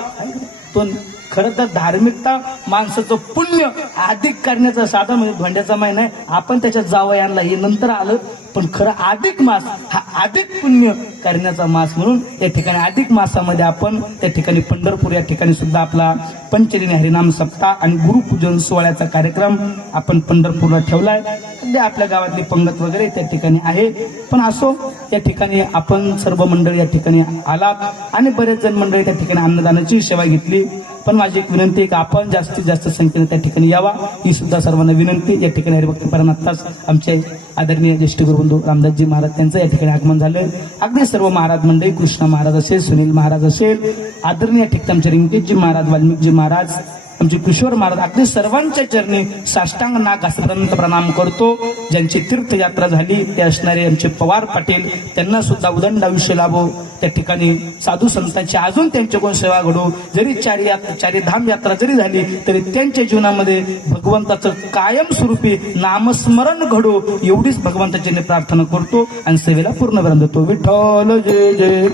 तो खरं तर धार्मिकता माणसाचं पुण्य अधिक करण्याचं साधन म्हणजे धोंड्याचा महिना आहे. आपण त्याच्यात जावयाला हे नंतर आलं, पण खरं अधिक मास हा अधिक पुण्य करण्याचा मास. म्हणून या ठिकाणी अधिक मासामध्ये आपण त्या ठिकाणी पंढरपूर या ठिकाणी सुद्धा आपला पंचदिनी हरिनाम सप्ताह आणि गुरुपूजन सोहळ्याचा कार्यक्रम आपण पंढरपूरला ठेवलाय. सध्या आपल्या गावातली पंगत वगैरे त्या ठिकाणी आहे. पण असो, या ठिकाणी आपण सर्व मंडळी या ठिकाणी आलात आणि बरेच जण मंडळी त्या ठिकाणी अन्नदानाची सेवा घेतली. पण माझी एक विनंती आहे की आपण जास्तीत जास्त संख्येने त्या ठिकाणी यावा, ही सुद्धा सर्वांना विनंती. या ठिकाणी हरिभक्तपरायण आत्ताच आमचे आदरणीय ज्येष्ठ गुरुबंधू रामदासजी महाराज त्यांचं या ठिकाणी आगमन झालं. अगदी सर्व महाराज मंडळी, कृष्ण महाराज असेल, सुनील महाराज असेल, आदरणीय ठिकाणी आमचे रिंकेशजी महाराज, वाल्मिकजी महाराज, आमचे किशोर महाराज, अगदी सर्वांच्या चरणी साष्टांग नाग घासल्यानंतर प्रणाम करतो. ज्यांची तीर्थयात्रा झाली ते असणारे आमचे पवार पाटील, त्यांना सुद्धा उदंड आयुष्य लाभो. त्या ठिकाणी साधू संतांची अजून त्यांच्याकडून सेवा घडो. जरी चारी धाम यात्रा जरी झाली तरी त्यांच्या जीवनामध्ये भगवंताचं कायमस्वरूपी नामस्मरण घडो, एवढीच भगवंताची प्रार्थना करतो आणि सेवेला पूर्ण विराम देतो. विठ्ठल जय जय.